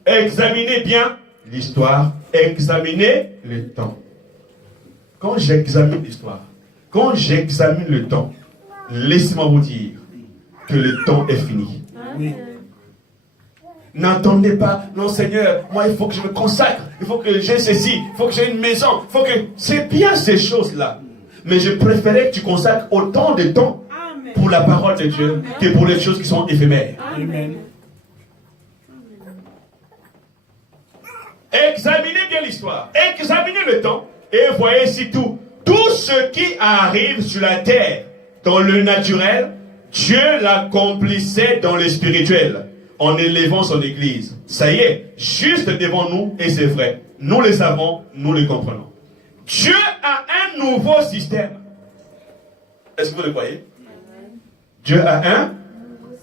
Examinez bien l'histoire. Examinez le temps. Quand j'examine l'histoire, quand j'examine le temps, laissez-moi vous dire que le temps est fini. Oui. N'attendez pas, non Seigneur, moi il faut que je me consacre, il faut que j'ai ceci, il faut que j'ai une maison, il faut que... C'est bien ces choses-là. Mais je préférais que tu consacres autant de temps Amen. pour la parole de Dieu que pour les choses qui sont éphémères. Amen. Examinez bien l'histoire, examinez le temps et voyez si tout ce qui arrive sur la terre, dans le naturel, Dieu l'accomplissait dans le spirituel, en élevant son église. Ça y est, juste devant nous, et c'est vrai, nous le savons, nous le comprenons. Dieu a un nouveau système. Est-ce que vous le croyez? Dieu a un...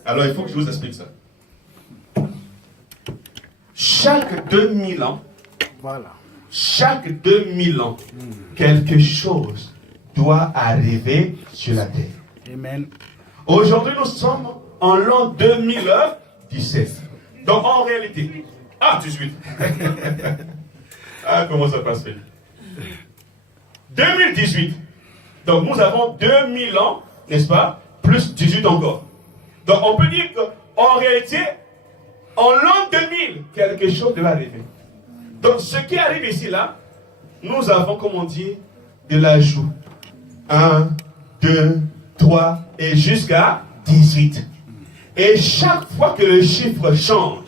Alors il faut que je vous explique ça. Chaque 2000 ans, Voilà. chaque 2000 ans, quelque chose doit arriver sur la terre. Amen. Aujourd'hui, nous sommes en l'an 2017. Donc, en réalité, 18. Ah, comment ça passe vite. 2018, Donc nous avons 2000 ans, n'est-ce pas, plus 18 encore. Donc on peut dire qu'en réalité, en l'an 2000, quelque chose devait arriver. Donc ce qui arrive ici, là, nous avons, comme on dit, de l'ajout. 1, 2, 3 et jusqu'à 18. Et chaque fois que le chiffre change,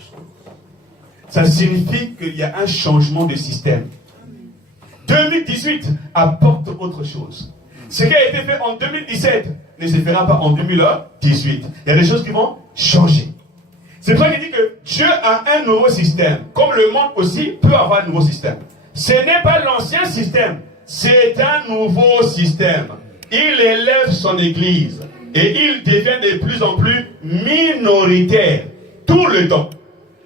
ça signifie qu'il y a un changement de système. 2018 apporte autre chose. Ce qui a été fait en 2017 ne se fera pas en 2018. Il y a des choses qui vont changer. C'est pour ça qu'il dit que Dieu a un nouveau système. Comme le monde aussi peut avoir un nouveau système. Ce n'est pas l'ancien système. C'est un nouveau système. Il élève son église. Et il devient de plus en plus minoritaire. Tout le temps.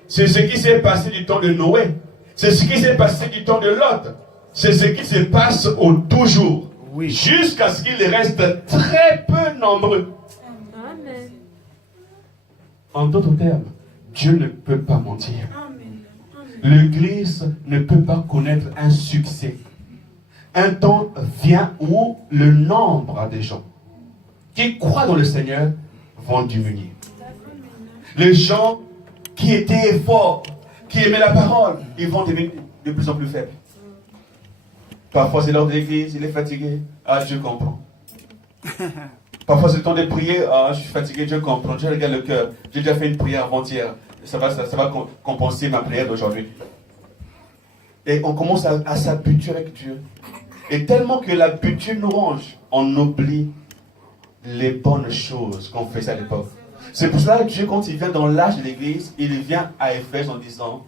C'est ce qui s'est passé du temps de Noé. C'est ce qui s'est passé du temps de Lot. C'est ce qui se passe au toujours. Oui. Jusqu'à ce qu'il reste très peu nombreux. Amen. En d'autres termes, Dieu ne peut pas mentir. L'église ne peut pas connaître un succès. Un temps vient où le nombre des gens qui croient dans le Seigneur vont diminuer. Les gens qui étaient forts, qui aimaient la parole, ils vont devenir de plus en plus faibles. Parfois c'est l'heure de l'église, il est fatigué. Ah, je comprends. Parfois c'est le temps de prier. Ah, je suis fatigué, je comprends. Je regarde le cœur. J'ai déjà fait une prière avant-hier. Ça va compenser ma prière d'aujourd'hui. Et on commence à s'habituer avec Dieu. Et tellement que l'habitude nous ronge, on oublie les bonnes choses qu'on faisait à l'époque. C'est pour cela que Dieu, quand il vient dans l'âge de l'église, il vient à Éphèse en disant,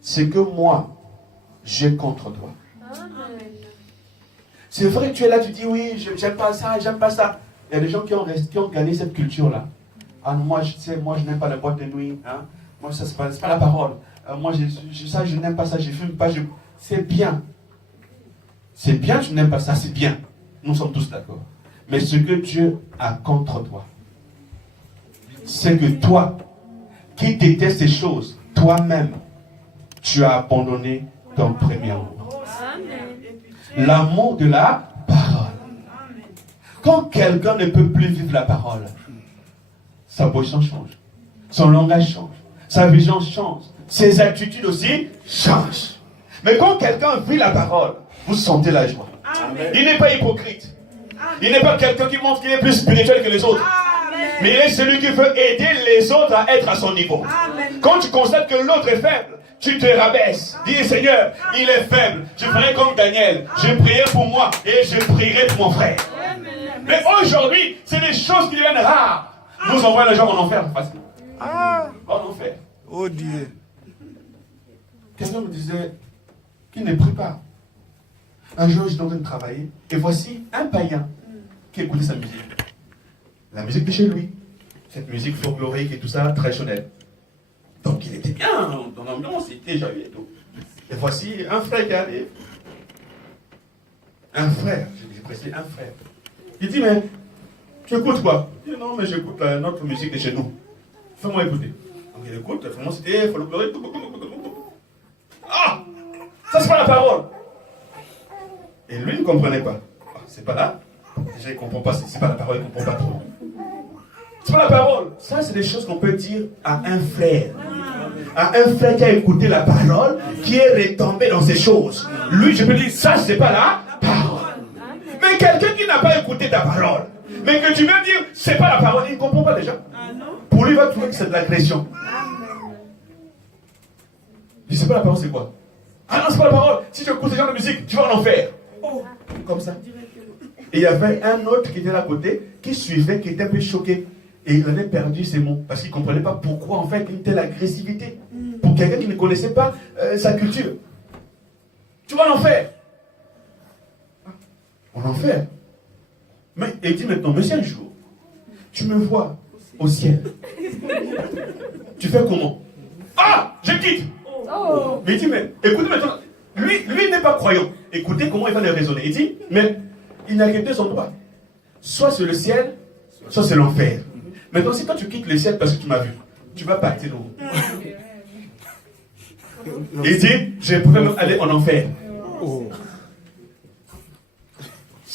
c'est que moi, j'ai contre toi. C'est vrai que tu es là, tu dis oui, j'aime pas ça, j'aime pas ça. Il y a des gens qui ont gagné cette culture-là. Ah, moi, je n'aime pas la boîte de nuit. Hein? Moi, ça, c'est pas la parole. Moi, ça, je n'aime pas ça, je fume pas. C'est bien. C'est bien, je n'aime pas ça, c'est bien. Nous sommes tous d'accord. Mais ce que Dieu a contre toi, c'est que toi, qui détestes ces choses, toi-même, tu as abandonné ton premier amour. L'amour de la parole. Quand quelqu'un ne peut plus vivre la parole, sa position change. Son langage change. Sa vision change. Ses attitudes aussi changent. Mais quand quelqu'un vit la parole, vous sentez la joie. Amen. Il n'est pas hypocrite. Amen. Il n'est pas quelqu'un qui montre qu'il est plus spirituel que les autres. Amen. Mais il est celui qui veut aider les autres à être à son niveau. Amen. Quand tu constates que l'autre est faible, tu te rabaisses. Dis Seigneur, il est faible. Je ferai comme Daniel. Je prierai pour moi et je prierai pour mon frère. Amen. Mais aujourd'hui, c'est des choses qui deviennent rares. Nous envoyons les gens en enfer. Facile. En enfer. Oh Dieu. Quelqu'un me disait qu'il ne prie pas. Un jour, j'étais en train de travailler, et voici un païen qui écoutait sa musique. La musique de chez lui. Cette musique folklorique et tout ça, traditionnelle. Donc il était bien dans l'ambiance, il était joyeux et tout. Et voici un frère qui arrive. Un frère, j'ai précisé un frère. Il dit, mais tu écoutes quoi? Il dit, non, mais j'écoute notre musique de chez nous. Fais-moi écouter. Donc il écoute, vraiment c'était folklorique. Ah! Ça c'est pas la parole. Et lui ne comprenait pas. Ah, c'est pas là. Déjà, il ne comprend pas. C'est pas la parole, il ne comprend pas trop. C'est pas la parole. Ça, c'est des choses qu'on peut dire à un frère. À un frère qui a écouté la parole, qui est retombé dans ces choses. Lui, je peux dire, ça, c'est pas la parole. Mais quelqu'un qui n'a pas écouté ta parole, mais que tu veux dire, c'est pas la parole, il ne comprend pas déjà. Pour lui, il va trouver que c'est de l'agression. Il ne sait pas la parole, c'est quoi? Ah non, c'est pas la parole. Si tu écoutes ce genre de musique, tu vas en enfer. Comme ça. Et il y avait un autre qui était là à côté, qui suivait, qui était un peu choqué. Et il avait perdu ses mots. Parce qu'il ne comprenait pas pourquoi, en fait, une telle agressivité. Pour quelqu'un qui ne connaissait pas sa culture. Tu vas en enfer. En enfer. Mais il dit maintenant, mais si un jour, tu me vois au ciel, tu fais comment? Ah, je quitte. Oh. Mais il dit, mais écoutez maintenant, lui n'est pas croyant. Écoutez comment il va le raisonner. Il dit, mais il n'a que deux endroits. Soit c'est le ciel, soit c'est l'enfer. Maintenant, si toi tu quittes le ciel parce que tu m'as vu, tu vas partir où? Il dit, je pourrais même aller en enfer. Oh.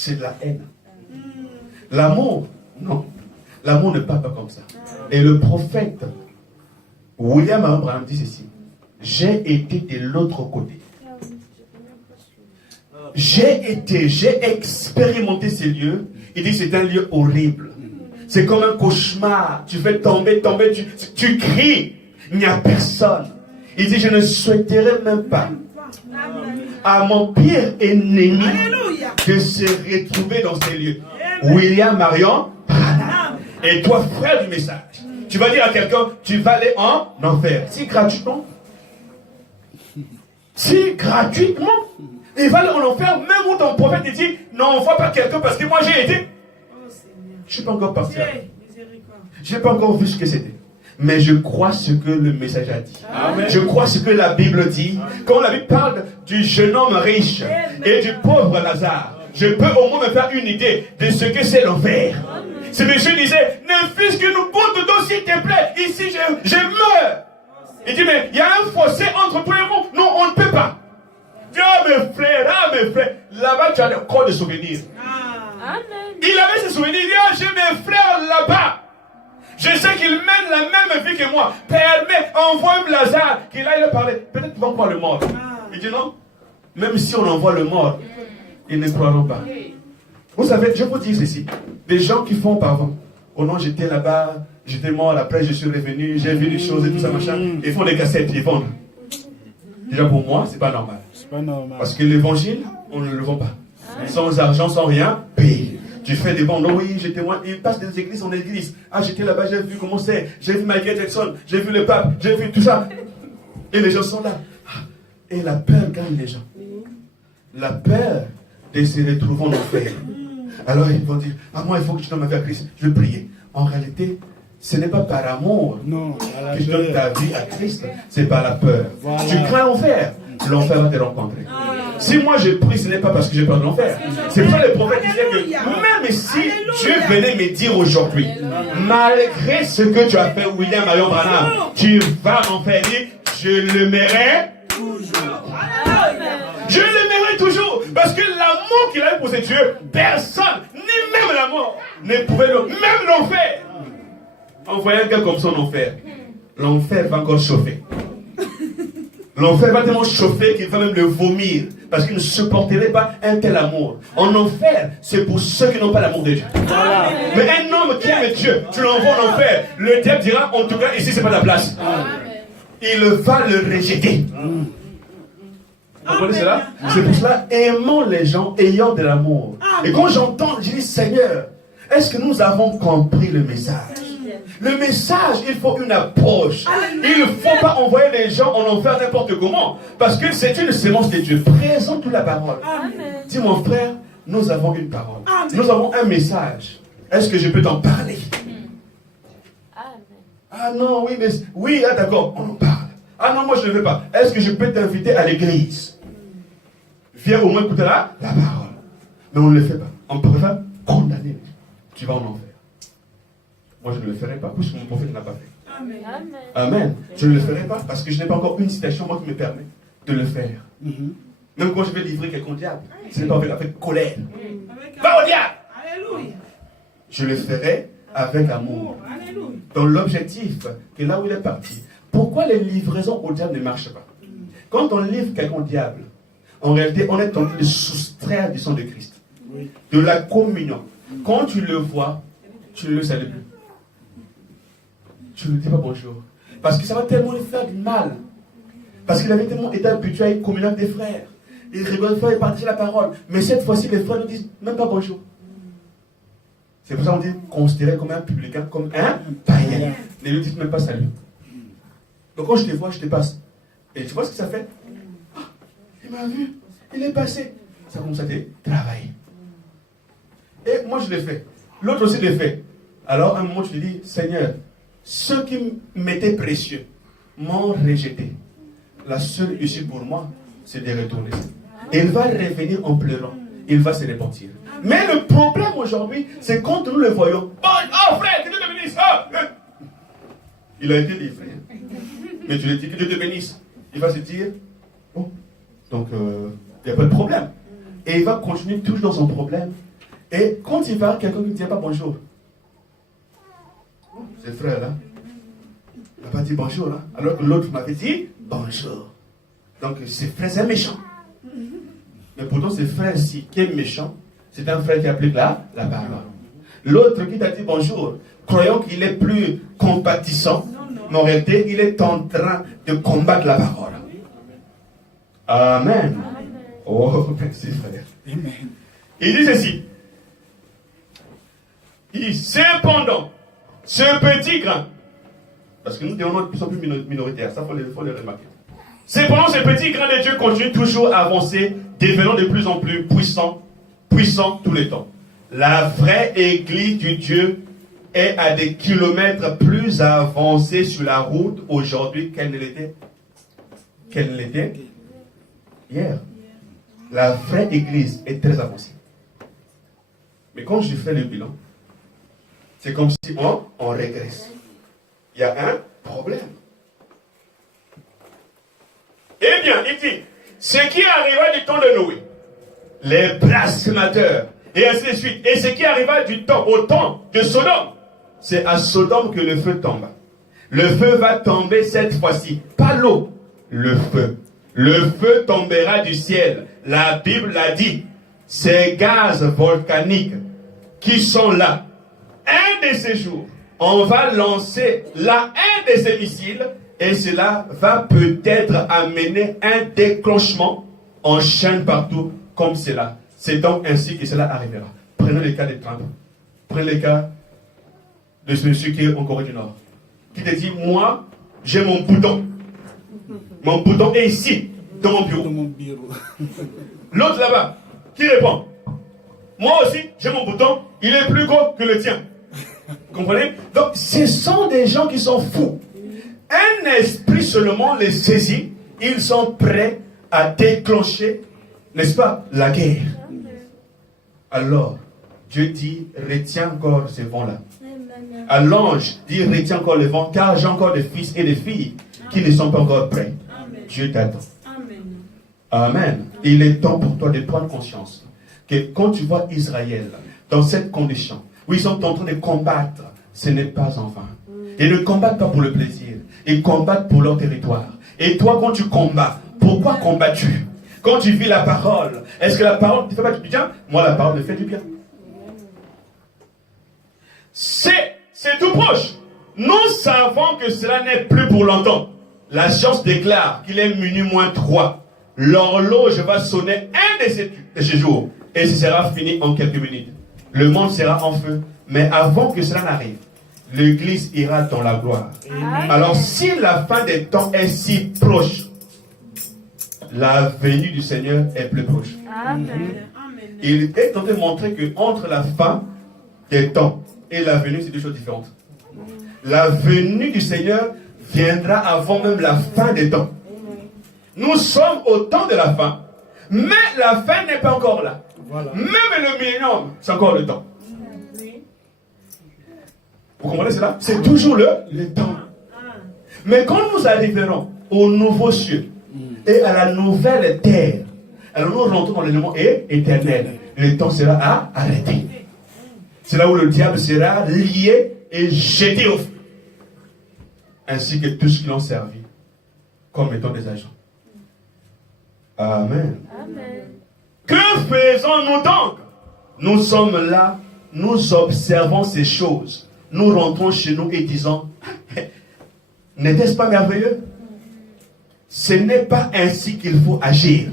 c'est de la haine. L'amour, non. L'amour ne parle pas comme ça. Et le prophète William Abraham dit ceci. J'ai été de l'autre côté. J'ai expérimenté ces lieux. Il dit c'est un lieu horrible. C'est comme un cauchemar. Tu fais tomber, tu cries. Il n'y a personne. Il dit je ne souhaiterais même pas à mon pire ennemi de se retrouver dans ces lieux. William Marion Branham. Et toi, frère du message, tu vas dire à quelqu'un, tu vas aller en enfer. Si gratuitement. Si gratuitement. Il va aller en enfer, même où ton prophète dit, non, on ne voit pas quelqu'un parce que moi j'ai été. Je ne suis pas encore parti. Je n'ai pas encore vu ce que c'était. Mais je crois ce que le message a dit. Amen. Je crois ce que la Bible dit. Quand la Bible parle du jeune homme riche et du pauvre Lazare, je peux au moins me faire une idée de ce que c'est l'enfer. Ce monsieur disait, ne fût-ce que nous goûtons d'eau, s'il te plaît. Ici, je meurs. Il dit, mais il y a un fossé entre tous les mondes. Non, on ne peut pas. Ah mes frères, là-bas tu as encore des souvenirs. Il avait ses souvenirs, il dit, ah, j'ai mes frères là-bas. Je sais qu'ils mènent la même vie que moi. Permets, envoie Lazare, qu'il aille leur parler. Peut-être qu'ils vont croire le mort. Il dit non, même si on envoie le mort, ils ne croiront pas. Vous savez, je vous dis ceci. Des gens qui font pardon. Oh non, j'étais là-bas, j'étais mort, après je suis revenu, j'ai vu des choses et tout ça, machin. Ils font des cassettes, ils vendent. Déjà pour moi, c'est pas normal. Parce que l'évangile, on ne le vend pas. Sans argent, sans rien, paye. Tu fais des bandes, oui, j'étais moi. Ils passent des églises en église. Ah, j'étais là-bas, j'ai vu comment c'est. J'ai vu Michael Jackson, j'ai vu le pape, j'ai vu tout ça. Et les gens sont là. Et la peur gagne les gens. La peur de se retrouver en enfer. Alors ils vont dire, ah moi il faut que tu donnes ma vie à Christ. Je vais prier. En réalité, ce n'est pas par amour que tu donnes ta vie à Christ. C'est par la peur. Voilà. Tu crains l'enfer. L'enfer va te rencontrer. Si moi je prie, ce n'est pas parce que j'ai peur de l'enfer. C'est pour ça que le prophète disait que même si Dieu venait me dire aujourd'hui, malgré ce que tu as fait, William Marion Branham, tu vas m'enfer, je le mérite toujours. Je le mérite toujours. Parce que l'amour qu'il avait pour ses dieux, personne, ni même la mort, ne pouvait le. Même l'enfer. Envoyer un gars comme ça en enfer, l'enfer va encore chauffer. L'enfer va tellement chauffer qu'il va même le vomir. Parce qu'il ne supporterait pas un tel amour. En enfer, c'est pour ceux qui n'ont pas l'amour de Dieu. Voilà. Mais un homme qui aime Dieu, tu l'envoies en enfer. Le diable dira, en tout cas, ici, c'est pas ta place. Il va le rejeter. Vous comprenez cela? C'est pour cela, aimons les gens, ayant de l'amour. Et quand j'entends, je dis, Seigneur, est-ce que nous avons compris le message? Le message, il faut une approche. Il ne faut pas envoyer les gens en enfer n'importe comment. Parce que c'est une sémence de Dieu. Présente-nous la parole. Amen. Dis mon frère, nous avons une parole. Amen. Nous avons un message. Est-ce que je peux t'en parler? Amen. Ah non, oui, mais... Oui, ah, d'accord, on en parle. Ah non, moi je ne veux pas. Est-ce que je peux t'inviter à l'église? Viens au moins écouter la parole. Mais on ne le fait pas. On préfère condamner. Tu vas en enfer. Moi, je ne le ferai pas, puisque mon prophète n'a pas fait. Amen. Amen. Je ne le ferai pas, parce que je n'ai pas encore une citation, moi, qui me permet de le faire. Même quand je vais livrer quelqu'un au diable, ce n'est pas avec colère. Va au diable! Alléluia. Je le ferai avec amour. Dans l'objectif, que là où il est parti, pourquoi les livraisons au diable ne marchent pas? Quand on livre quelqu'un au diable, en réalité, on est en train de soustraire du sang de Christ. De la communion. Quand tu le vois, tu ne le salues plus. Tu ne lui dis pas bonjour. Parce que ça va tellement lui faire du mal. Parce qu'il avait tellement été habitué à une communion avec des frères. Il rigole, il partage la parole. Mais cette fois-ci, les frères ne disent même pas bonjour. C'est pour ça qu'on dit considéré comme un publicain, comme un païen. Ne lui dites même pas salut. Donc quand je te vois, je te passe. Et tu vois ce que ça fait? Ah, il m'a vu, il est passé. Ça commence à te travailler. Et moi je l'ai fait. L'autre aussi l'a fait. Alors à un moment tu te dis, Seigneur, ceux qui m'étaient précieux m'ont rejeté. La seule issue pour moi, c'est de retourner. Et il va revenir en pleurant. Il va se repentir. Mais le problème aujourd'hui, c'est quand nous le voyons. Oh frère, que Dieu te bénisse. Il a été livré. Mais tu lui dis que Dieu te bénisse. Il va se dire, bon, donc il n'y a pas de problème. Et il va continuer toujours dans son problème Et quand il va, quelqu'un qui ne dit pas bonjour. C'est frère là. Il n'a pas dit bonjour. Hein? Alors que l'autre m'avait dit bonjour. Donc c'est frère, c'est un méchant. Mais pourtant, ce frère-ci qui est méchant, c'est un frère qui applique la parole. L'autre qui t'a dit bonjour, croyant qu'il est plus compatissant, mais en réalité, il est en train de combattre la parole. Amen. Oh, merci frère. Il dit ceci. Il dit, cependant, ce petit grain, parce que nous de plus en plus minoritaires, ça faut le remarquer. Cependant, ce petit grain de Dieu continue toujours à avancer, devenant de plus en plus puissant tous les temps. La vraie église du Dieu est à des kilomètres plus avancée sur la route aujourd'hui qu'elle ne l'était hier. La vraie église est très avancée. Mais quand je fais le bilan, c'est comme si on régresse. Il y a un problème. Eh bien, il dit, ce qui arriva du temps de Noé, les blasphémateurs, et ainsi de suite, et ce qui arriva au temps de Sodome, c'est à Sodome que le feu tombe. Le feu va tomber cette fois-ci, pas l'eau, le feu. Le feu tombera du ciel. La Bible l'a dit. Ces gaz volcaniques qui sont là, un de ces jours, on va lancer là un de ces missiles et cela va peut-être amener un déclenchement en chaîne partout comme cela. C'est donc ainsi que cela arrivera. Prenons le cas de Trump. Prenez le cas de ce monsieur qui est en Corée du Nord. Qui te dit, moi, j'ai mon bouton. Mon bouton est ici, dans mon bureau. L'autre là-bas, qui répond, moi aussi, j'ai mon bouton, il est plus gros que le tien. Vous comprenez? Donc, ce sont des gens qui sont fous. Un esprit seulement les saisit, ils sont prêts à déclencher, n'est-ce pas, la guerre. Alors, Dieu dit, retiens encore ce vent-là. À l'ange, dit, retiens encore le vent, car j'ai encore des fils et des filles qui ne sont pas encore prêts. Amen. Dieu t'attend. Amen. Amen. Il est temps pour toi de prendre conscience que quand tu vois Israël dans cette condition, où ils sont en train de combattre, ce n'est pas en vain. Ils ne combattent pas pour le plaisir, ils combattent pour leur territoire. Et toi, quand tu combats, pourquoi combats-tu? Quand tu vis la parole, est-ce que la parole ne te fait pas du bien? Moi, la parole me fait du bien. C'est tout proche. Nous savons que cela n'est plus pour longtemps. La science déclare qu'il est minuit moins 3. L'horloge va sonner un de ces jours. Et ce sera fini en quelques minutes. Le monde sera en feu. Mais avant que cela n'arrive, l'Église ira dans la gloire. Amen. Alors si la fin des temps est si proche, la venue du Seigneur est plus proche. Amen. Il est en train de montrer que entre la fin des temps et la venue, c'est deux choses différentes. La venue du Seigneur viendra avant même la fin des temps. Nous sommes au temps de la fin, mais la fin n'est pas encore là. Voilà. Même le millénium, c'est encore le temps. Vous comprenez cela? C'est toujours le temps. Mais quand nous arriverons au nouveau cieux et à la nouvelle terre, alors nous rentrons dans l'élément éternel. Le temps sera arrêté. C'est là où le diable sera lié et jeté au feu. Ainsi que tous qui l'ont servi comme étant des agents. Amen. Amen. Que faisons-nous donc? Nous sommes là, nous observons ces choses. Nous rentrons chez nous et disons, n'était-ce pas merveilleux? Ce n'est pas ainsi qu'il faut agir.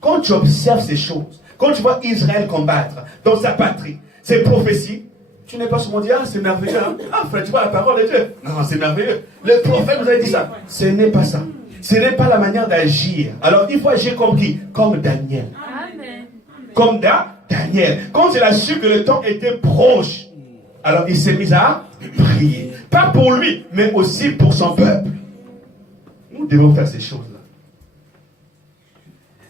Quand tu observes ces choses, quand tu vois Israël combattre dans sa patrie, ces prophéties, tu n'es pas seulement dit, ah c'est merveilleux, hein? Ah frère, tu vois la parole de Dieu. Non, c'est merveilleux. Le prophète nous a dit ça. Ce n'est pas ça. Ce n'est pas la manière d'agir. Alors il faut agir comme qui? Comme Daniel. Amen. Comme Daniel. Quand il a su que le temps était proche, alors il s'est mis à prier. Pas pour lui, mais aussi pour son peuple. Nous devons faire ces choses-là.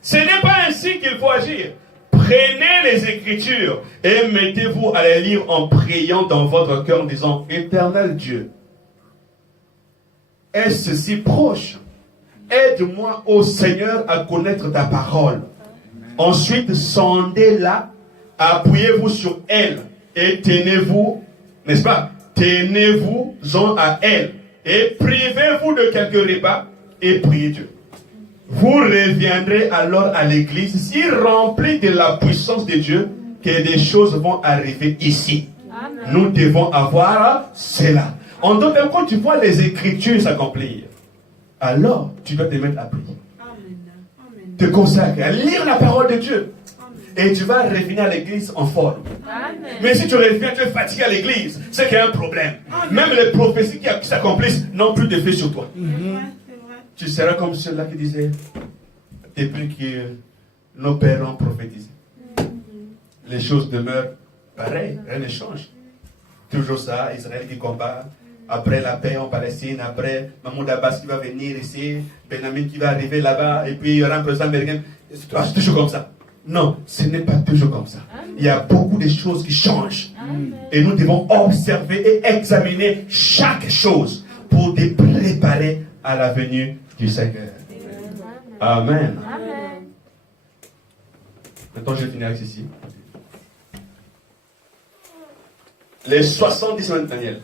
Ce n'est pas ainsi qu'il faut agir. Prenez les Écritures et mettez-vous à les lire en priant dans votre cœur en disant, Éternel Dieu, est-ce si proche? Aide-moi, ô Seigneur, à connaître ta parole. Ensuite, sondez-la appuyez-vous sur elle et tenez-vous, n'est-ce pas? Tenez-vous-en à elle et privez-vous de quelques repas et priez Dieu. Vous reviendrez alors à l'église si rempli de la puissance de Dieu que des choses vont arriver ici. Amen. Nous devons avoir cela. En d'autres termes, quand tu vois les Écritures s'accomplir, alors tu dois te mettre à prier. Amen. Amen. Te consacrer à lire la parole de Dieu. Amen. Et tu vas revenir à l'église en forme. Amen. Mais si tu reviens, tu es fatigué à l'église, c'est qu'il y a un problème. Amen. Même les prophéties qui s'accomplissent n'ont plus d'effet sur toi. C'est vrai, c'est vrai. Tu seras comme ceux-là qui disaient, depuis que nos pères ont prophétisé, les choses demeurent pareilles, rien ne change. Toujours ça, Israël qui combat. Après la paix en Palestine, après Mahmoud Abbas qui va venir ici, Benjamin qui va arriver là-bas, et puis il y aura un président américain. C'est toujours comme ça. Non, ce n'est pas toujours comme ça. Il y a beaucoup de choses qui changent. Amen. Et nous devons observer et examiner chaque chose pour te préparer à la venue du Seigneur. Amen. Amen. Maintenant, je vais finir avec ceci. Les 70 semaines de Daniel.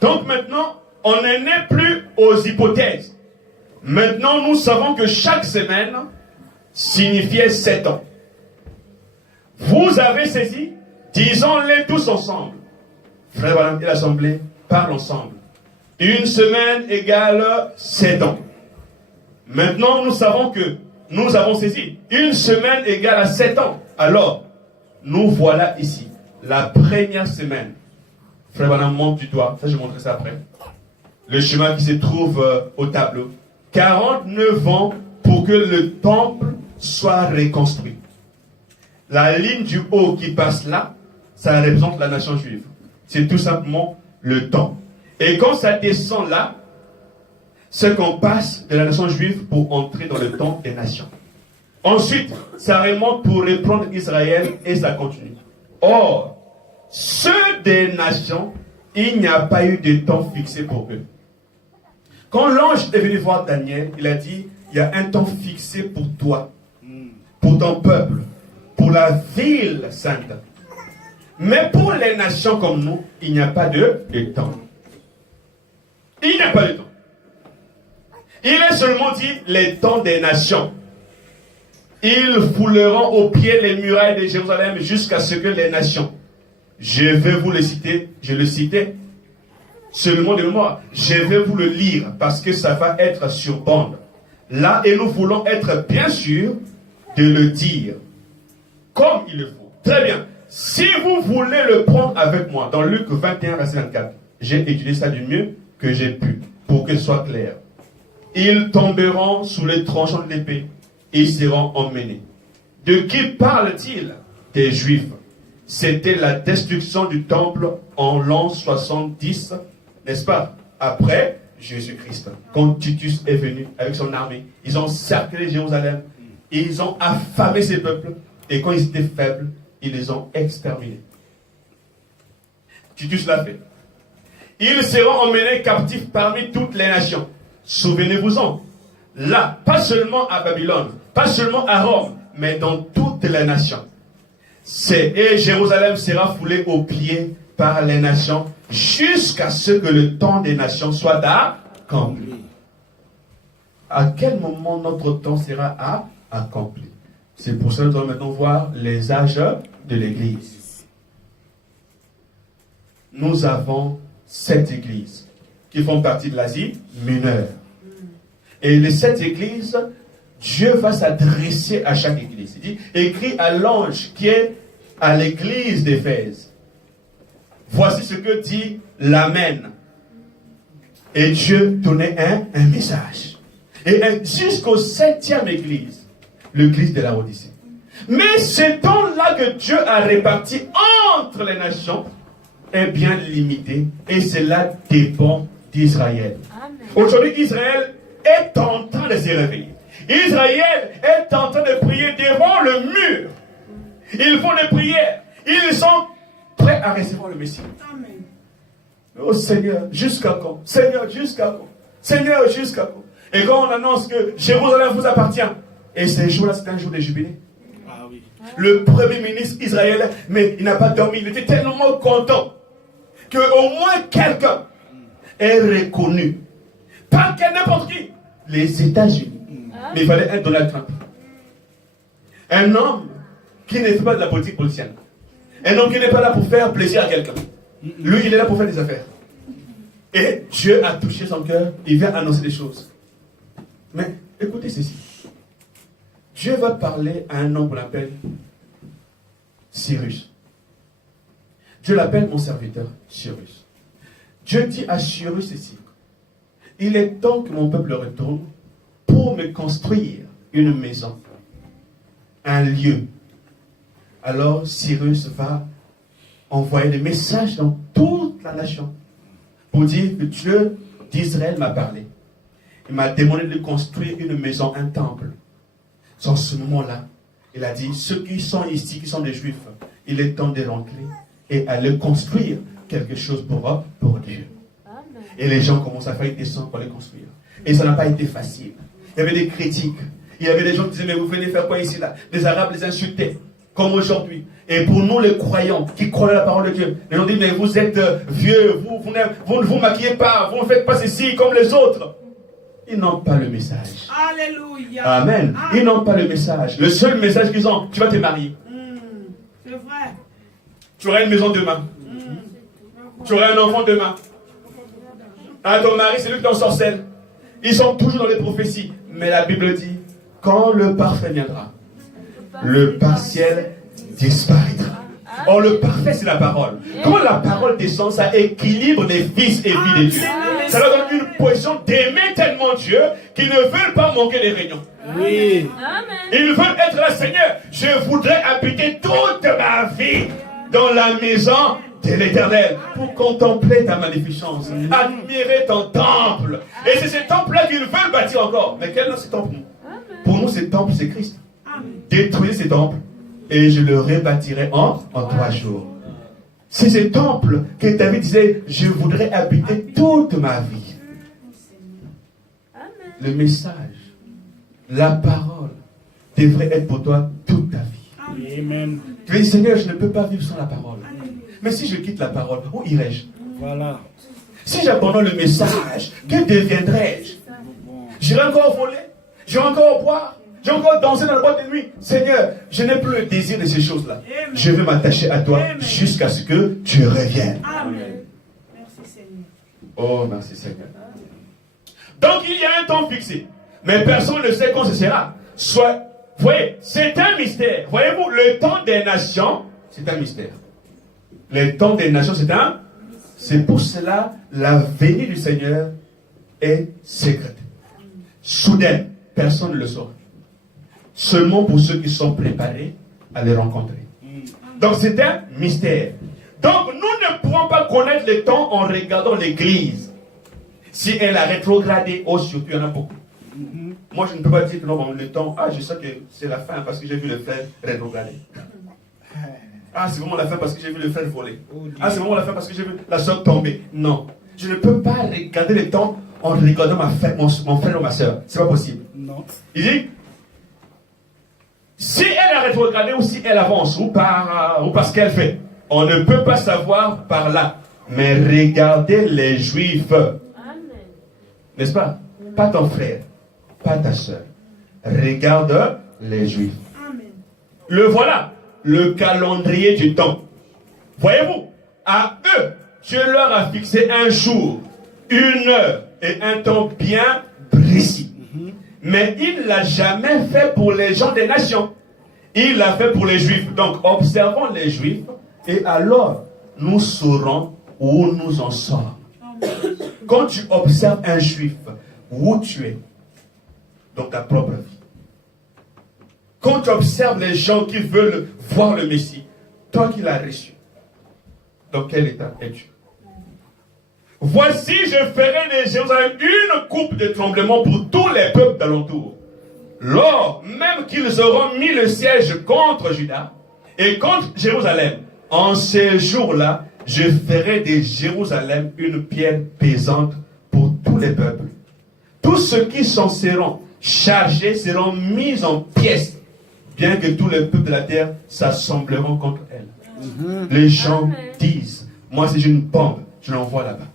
Donc maintenant, on n'en est plus aux hypothèses. Maintenant, nous savons que chaque semaine signifiait 7 ans. Vous avez saisi? Disons-les tous ensemble. Frère Branham et l'Assemblée parlent ensemble. Une semaine égale 7 ans. Maintenant, nous savons que nous avons saisi. Une semaine égale à 7 ans. Alors, nous voilà ici. La première semaine. Frère Branham, monte du doigt. Ça, je vais montrer ça après. Le chemin qui se trouve au tableau. 49 ans pour que le temple soit reconstruit. La ligne du haut qui passe là, ça représente la nation juive. C'est tout simplement le temps. Et quand ça descend là, c'est qu'on passe de la nation juive pour entrer dans le temps des nations. Ensuite, ça remonte pour reprendre Israël et ça continue. Or, ceux des nations, il n'y a pas eu de temps fixé pour eux. Quand l'ange est venu voir Daniel, il a dit, il y a un temps fixé pour toi, pour ton peuple, pour la ville sainte. Mais pour les nations comme nous, il n'y a pas de temps. Il n'y a pas de temps. Il est seulement dit les temps des nations. Ils fouleront aux pieds les murailles de Jérusalem jusqu'à ce que les nations. Je vais vous le citer, je le citais seulement de mémoire. Je vais vous le lire parce que ça va être sur bande. Là, et nous voulons être bien sûrs de le dire comme il le faut. Très bien. Si vous voulez le prendre avec moi dans Luc 21, verset 24, j'ai étudié ça du mieux que j'ai pu pour que ce soit clair. Ils tomberont sous les tranchants de l'épée. Ils seront emmenés. De qui parle-t-il? Des Juifs. C'était la destruction du temple en l'an 70, n'est-ce pas? Après Jésus-Christ. Quand Titus est venu avec son armée, ils ont cerclé Jérusalem. Ils ont affamé ces peuples. Et quand ils étaient faibles, ils les ont exterminés. Titus l'a fait. Ils seront emmenés captifs parmi toutes les nations. Souvenez-vous-en. Là, pas seulement à Babylone, pas seulement à Rome, mais dans toutes les nations. Et Jérusalem sera foulée aux pieds par les nations jusqu'à ce que le temps des nations soit accompli. À quel moment notre temps sera accompli? C'est pour ça que nous allons maintenant voir les âges de l'Église. Nous avons 7 églises qui font partie de l'Asie mineure. Et les 7 églises, Dieu va s'adresser à chaque église. Il dit, écrit à l'ange qui est à l'église d'Éphèse. Voici ce que dit l'Amen. Et Dieu donnait un message. Et jusqu'au 7e église, l'église de la Odyssée. Mais ce temps-là que Dieu a réparti entre les nations est bien limité. Et cela dépend d'Israël. Aujourd'hui, Israël est en train de se réveiller. Israël est en train de prier devant le mur. Ils font des prières. Ils sont prêts à recevoir le Messie. Amen. Oh Seigneur, jusqu'à quand? Seigneur, jusqu'à quand? Seigneur, jusqu'à quand? Et quand on annonce que Jérusalem vous appartient, et ce jour-là, c'est un jour de jubilé. oui. Le premier ministre israélien, mais il n'a pas dormi. Il était tellement content qu'au moins quelqu'un ait reconnu. Pas que n'importe qui. Les États-Unis. Mais il fallait un Donald Trump. Un homme qui ne fait pas de la politique politicienne. Un homme qui n'est pas là pour faire plaisir à quelqu'un. Lui, il est là pour faire des affaires. Et Dieu a touché son cœur. Il vient annoncer des choses. Mais écoutez ceci. Dieu va parler à un homme qu'on appelle Cyrus. Dieu l'appelle mon serviteur, Cyrus. Dieu dit à Cyrus ceci. Il est temps que mon peuple retourne pour me construire une maison, un lieu. Alors Cyrus va envoyer des messages dans toute la nation pour dire que Dieu d'Israël m'a parlé. Il m'a demandé de construire une maison, un temple. En ce moment-là, il a dit, ceux qui sont ici, qui sont des Juifs, il est temps de rentrer et aller construire quelque chose pour Dieu. Amen. Et les gens commencent à faire une descente pour les construire. Et ça n'a pas été facile. Il y avait des critiques. Il y avait des gens qui disaient, mais vous venez faire quoi ici là? Les Arabes les insultaient, comme aujourd'hui. Et pour nous les croyants, qui croient à la parole de Dieu, les gens disent, mais vous êtes vieux, vous ne vous maquillez pas, vous ne faites pas ceci comme les autres. Ils n'ont pas le message. Alléluia. Amen. Ils n'ont pas le message. Le seul message qu'ils ont, tu vas te marier. C'est vrai. Tu auras une maison demain. Tu auras un enfant demain. Ah, ton mari, c'est lui qui t'ensorcelle. Ils sont toujours dans les prophéties. Mais la Bible dit, quand le parfait viendra, le partiel disparaîtra. Or, le parfait, c'est la parole. Quand la parole descend, ça équilibre les fils et filles de Dieu. Ça leur donne une position d'aimer tellement Dieu qu'ils ne veulent pas manquer les réunions. Oui. Amen. Ils veulent être là, Seigneur. Je voudrais habiter toute ma vie dans la maison de l'Éternel pour contempler ta magnificence, admirer ton temple. Et c'est ce temple-là qu'ils veulent bâtir encore. Mais quel est ce temple? Pour nous, ce temple, c'est Christ. Détruisez ces temples et je le rebâtirai en 3 jours. C'est ce temple que David disait, je voudrais habiter toute ma vie. Amen. Le message, la parole devrait être pour toi toute ta vie. Amen. Tu dis, Seigneur, je ne peux pas vivre sans la parole. Mais si je quitte la parole, où irai-je? Voilà. Si j'abandonne le message, que deviendrai-je? J'irai encore voler? J'irai encore boire? J'irai encore danser dans la boîte de nuit? Seigneur, je n'ai plus le désir de ces choses-là. Je vais m'attacher à toi jusqu'à ce que tu reviennes. Amen. Merci Seigneur. Oh, merci Seigneur. Donc il y a un temps fixé. Mais personne ne sait quand ce sera. Soit, voyez, c'est un mystère. Voyez-vous, le temps des nations, c'est un mystère. Le temps des nations, c'est pour cela, la venue du Seigneur est secrète. Soudaine, personne ne le saura. Seulement pour ceux qui sont préparés à les rencontrer. Donc c'est un mystère. Donc nous ne pouvons pas connaître le temps en regardant l'église. Si elle a rétrogradé, oh surtout, il y en a beaucoup. Moi je ne peux pas dire que non, le temps, je sais que c'est la fin parce que j'ai vu le frère rétrograder. C'est vraiment la fin parce que j'ai vu le frère voler. C'est vraiment la fin parce que j'ai vu la soeur tomber. Non. Je ne peux pas regarder le temps en regardant mon frère ou ma soeur. C'est pas possible. Non. Il dit, si elle a rétrogradé ou si elle avance ou parce qu'elle fait, on ne peut pas savoir par là. Mais regardez les Juifs. Amen. N'est-ce pas? Pas ton frère, pas ta soeur. Regarde les Juifs. Amen. Le voilà, le calendrier du temps. Voyez-vous, à eux, Dieu leur a fixé un jour, une heure et un temps bien précis. Mais il ne l'a jamais fait pour les gens des nations. Il l'a fait pour les Juifs. Donc, observons les Juifs et alors, nous saurons où nous en sommes. Quand tu observes un Juif, où tu es dans ta propre vie. Quand tu observes les gens qui veulent voir le Messie, toi qui l'as reçu, dans quel état es-tu? Voici, je ferai de Jérusalem une coupe de tremblement pour tous les peuples d'alentour. Lors même qu'ils auront mis le siège contre Juda et contre Jérusalem, en ces jours-là, je ferai de Jérusalem une pierre pesante pour tous les Tous ceux qui s'en seront chargés seront mis en pièces bien que tous les peuples de la terre s'assembleront contre elle. Les gens Amen. disent, moi si j'ai une bombe, je l'envoie là-bas.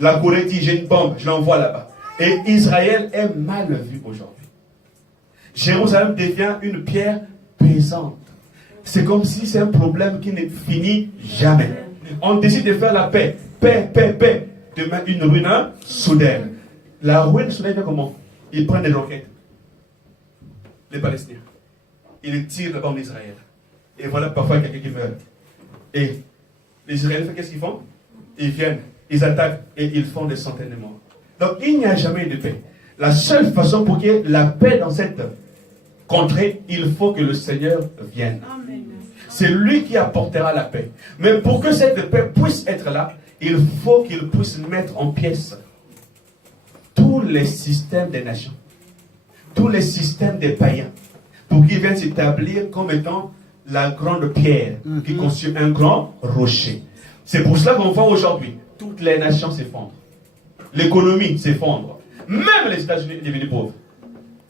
La Corée dit, j'ai une bombe, je l'envoie là-bas. Et Israël est mal vu aujourd'hui. Jérusalem devient une pierre pesante. C'est comme si c'est un problème qui ne finit jamais. On décide de faire la paix. Paix, paix, paix. Demain, une ruine soudaine. La ruine soudaine vient comment? Ils prennent des roquettes. Les Palestiniens. Ils tirent là-bas en Israël. Et voilà parfois quelqu'un qui meurt. Et les Israéliens, qu'est-ce qu'ils font? Ils viennent, ils attaquent et ils font des centaines de morts. Donc il n'y a jamais eu de paix. La seule façon pour qu'il y ait la paix dans cette contrée, il faut que le Seigneur vienne. Amen. C'est lui qui apportera la paix. Mais pour que cette paix puisse être là, il faut qu'il puisse mettre en pièces tous les systèmes des nations, tous les systèmes des païens, pour qu'ils viennent s'établir comme étant la grande pierre qui constitue un grand rocher. C'est pour cela qu'on voit aujourd'hui toutes les nations s'effondrent. L'économie s'effondre. Même les États-Unis deviennent pauvres.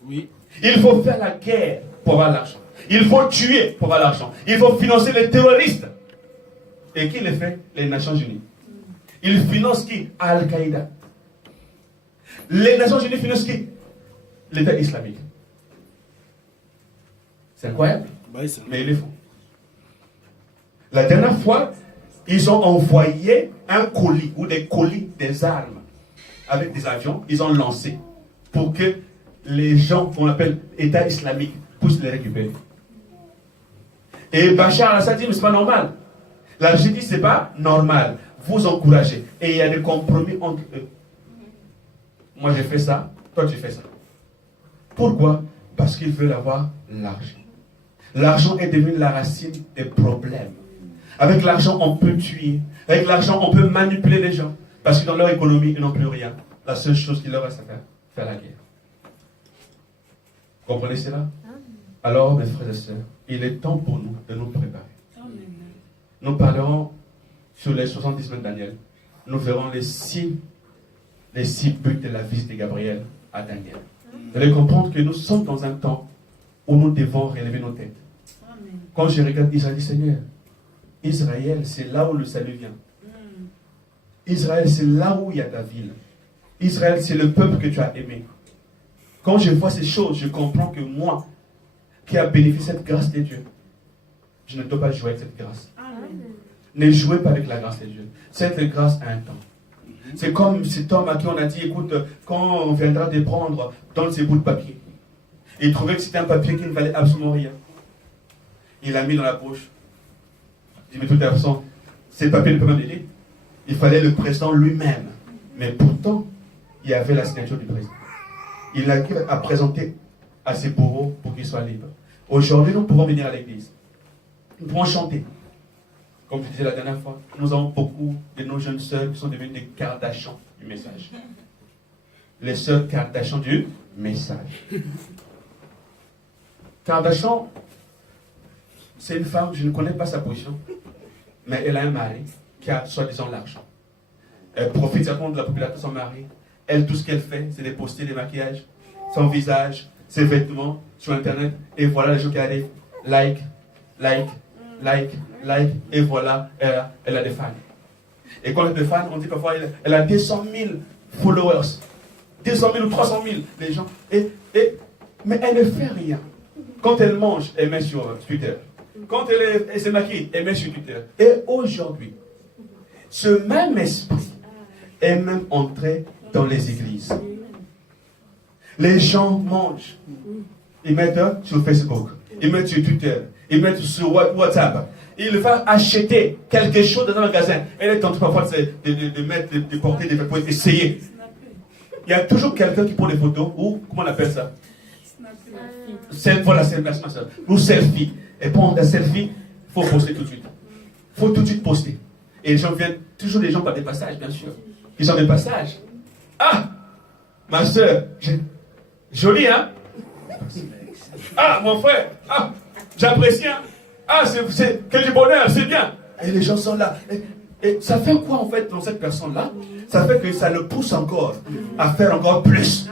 Oui. Il faut faire la guerre pour avoir l'argent. Il faut tuer pour avoir l'argent. Il faut financer les terroristes. Et qui les fait? Les Nations Unies. Ils financent qui? Al-Qaïda. Les Nations Unies financent qui? L'État islamique. C'est incroyable. Mais ils le font. La dernière fois, ils ont envoyé un colis ou des colis, des armes avec des avions. Ils ont lancé pour que les gens qu'on appelle État islamique puissent les récupérer. Et Bachar al-Assad dit, mais c'est pas normal. La Russie dit, c'est pas normal. Vous encouragez. Et il y a des compromis entre eux. Moi j'ai fait ça, toi tu fais ça. Pourquoi? Parce qu'ils veulent avoir l'argent. L'argent est devenu la racine des problèmes. Avec l'argent, on peut tuer. Avec l'argent, on peut manipuler les gens. Parce que dans leur économie, ils n'ont plus rien. La seule chose qu'il leur reste à faire la guerre. Vous comprenez cela? Alors, mes frères et sœurs, il est temps pour nous de nous préparer. Nous parlerons sur les 70 semaines de Daniel. Nous verrons les six buts de la visite de Gabriel à Daniel. Vous allez comprendre que nous sommes dans un temps où nous devons relever nos têtes. Quand je regarde Israël, Seigneur, Israël, c'est là où le salut vient. Israël, c'est là où il y a ta ville. Israël, c'est le peuple que tu as aimé. Quand je vois ces choses, je comprends que moi, qui a bénéficié de cette grâce de Dieu, je ne dois pas jouer avec cette grâce. Amen. Ne jouez pas avec la grâce de Dieu. Cette grâce a un temps. C'est comme cet homme à qui on a dit, écoute, quand on viendra te prendre, donne ces bouts de papier. Il trouvait que c'était un papier qui ne valait absolument rien. Il l'a mis dans la poche. Il dit, mais de toute façon, ce papier ne peut pas m'aider. Il fallait le président lui-même. Mais pourtant, il y avait la signature du président. Il a présenté à ses bourreaux pour qu'ils soient libres. Aujourd'hui, nous pouvons venir à l'église. Nous pouvons chanter. Comme je disais la dernière fois, nous avons beaucoup de nos jeunes sœurs qui sont devenues des Kardashians du message. Les sœurs Kardashians du message. Kardashian, c'est une femme, je ne connais pas sa position, mais elle a un mari qui a soi-disant l'argent. Elle profite certainement de la popularité de son mari. Elle, tout ce qu'elle fait, c'est de poster des maquillages, son visage, ses vêtements sur Internet. Et voilà les gens qui arrivent. Like, like, like, like. Et voilà, elle a des fans. Et quand elle a des fans, on dit parfois elle a 200 000 followers. 200 000 ou 300 000, les gens. Mais elle ne fait rien. Quand elle mange, elle met sur Twitter. Quand elle se maquille, elle met sur Twitter. Et aujourd'hui, ce même esprit est même entré dans les églises. Les gens mangent. Ils mettent sur Facebook. Ils mettent sur Twitter. Ils mettent sur WhatsApp. Il va acheter quelque chose dans un magasin. Elle est en train parfois de porter des vêtements pour essayer. Il y a toujours quelqu'un qui prend des photos, ou comment on appelle ça? Voilà, c'est ma soeur. Nous selfie. Et pour un selfie, il faut poster tout de suite. Il faut tout de suite poster. Et les gens viennent, toujours des gens par des passages, bien sûr. Ils ont des passages. Ah, ma soeur, jolie, hein? Ah, mon frère, ah, j'apprécie, hein? Ah, c'est que du bonheur, c'est bien. Et les gens sont là. Et ça fait quoi, en fait, dans cette personne-là? Ça fait que ça le pousse encore à faire encore plus.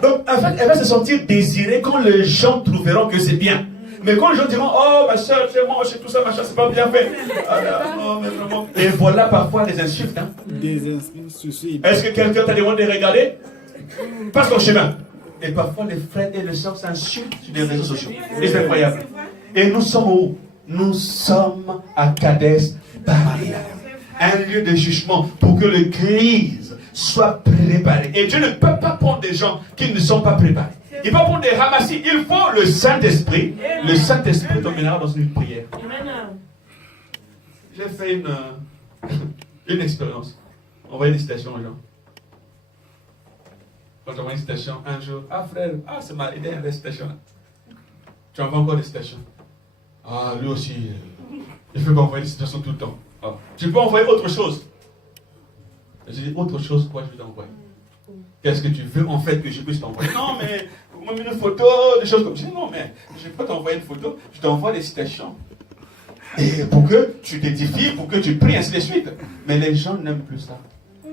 Donc, en fait, elle va se sentir désirée quand les gens trouveront que c'est bien. Mais quand les gens diront, oh ma soeur, c'est moche, tout ça, machin, c'est pas bien fait. Ah, là, non, mais vraiment. Et voilà parfois des insultes. Hein. Des insultes. Est-ce que quelqu'un t'a demandé de regarder? Passe ton chemin. Et parfois les frères et les sœurs s'insultent sur les réseaux sociaux. Et c'est incroyable. Et nous sommes où? Nous sommes à Kadesh Barnea. Un lieu de jugement pour que l'église soit préparée. Et Dieu ne peut pas prendre des gens qui ne sont pas préparés. Il va prendre des ramassis. Il faut le Saint-Esprit. Le Saint-Esprit dominera dans une prière. J'ai fait une expérience. Envoyer des citations aux gens. Quand j'envoie une citation, un jour, ah frère, ah ça m'a aidé à la citation. Tu envoies encore des citations. Ah lui aussi, il ne faut pas envoyer des citations tout le temps. Ah, tu peux envoyer autre chose. J'ai dit autre chose, quoi je vais t'envoyer. Qu'est-ce que tu veux en fait que je puisse t'envoyer? Non mais, même une photo, des choses comme ça. Non mais, je ne vais pas t'envoyer une photo, je t'envoie des citations. Et pour que tu t'édifies, pour que tu pries, ainsi de suite. Mais les gens n'aiment plus ça.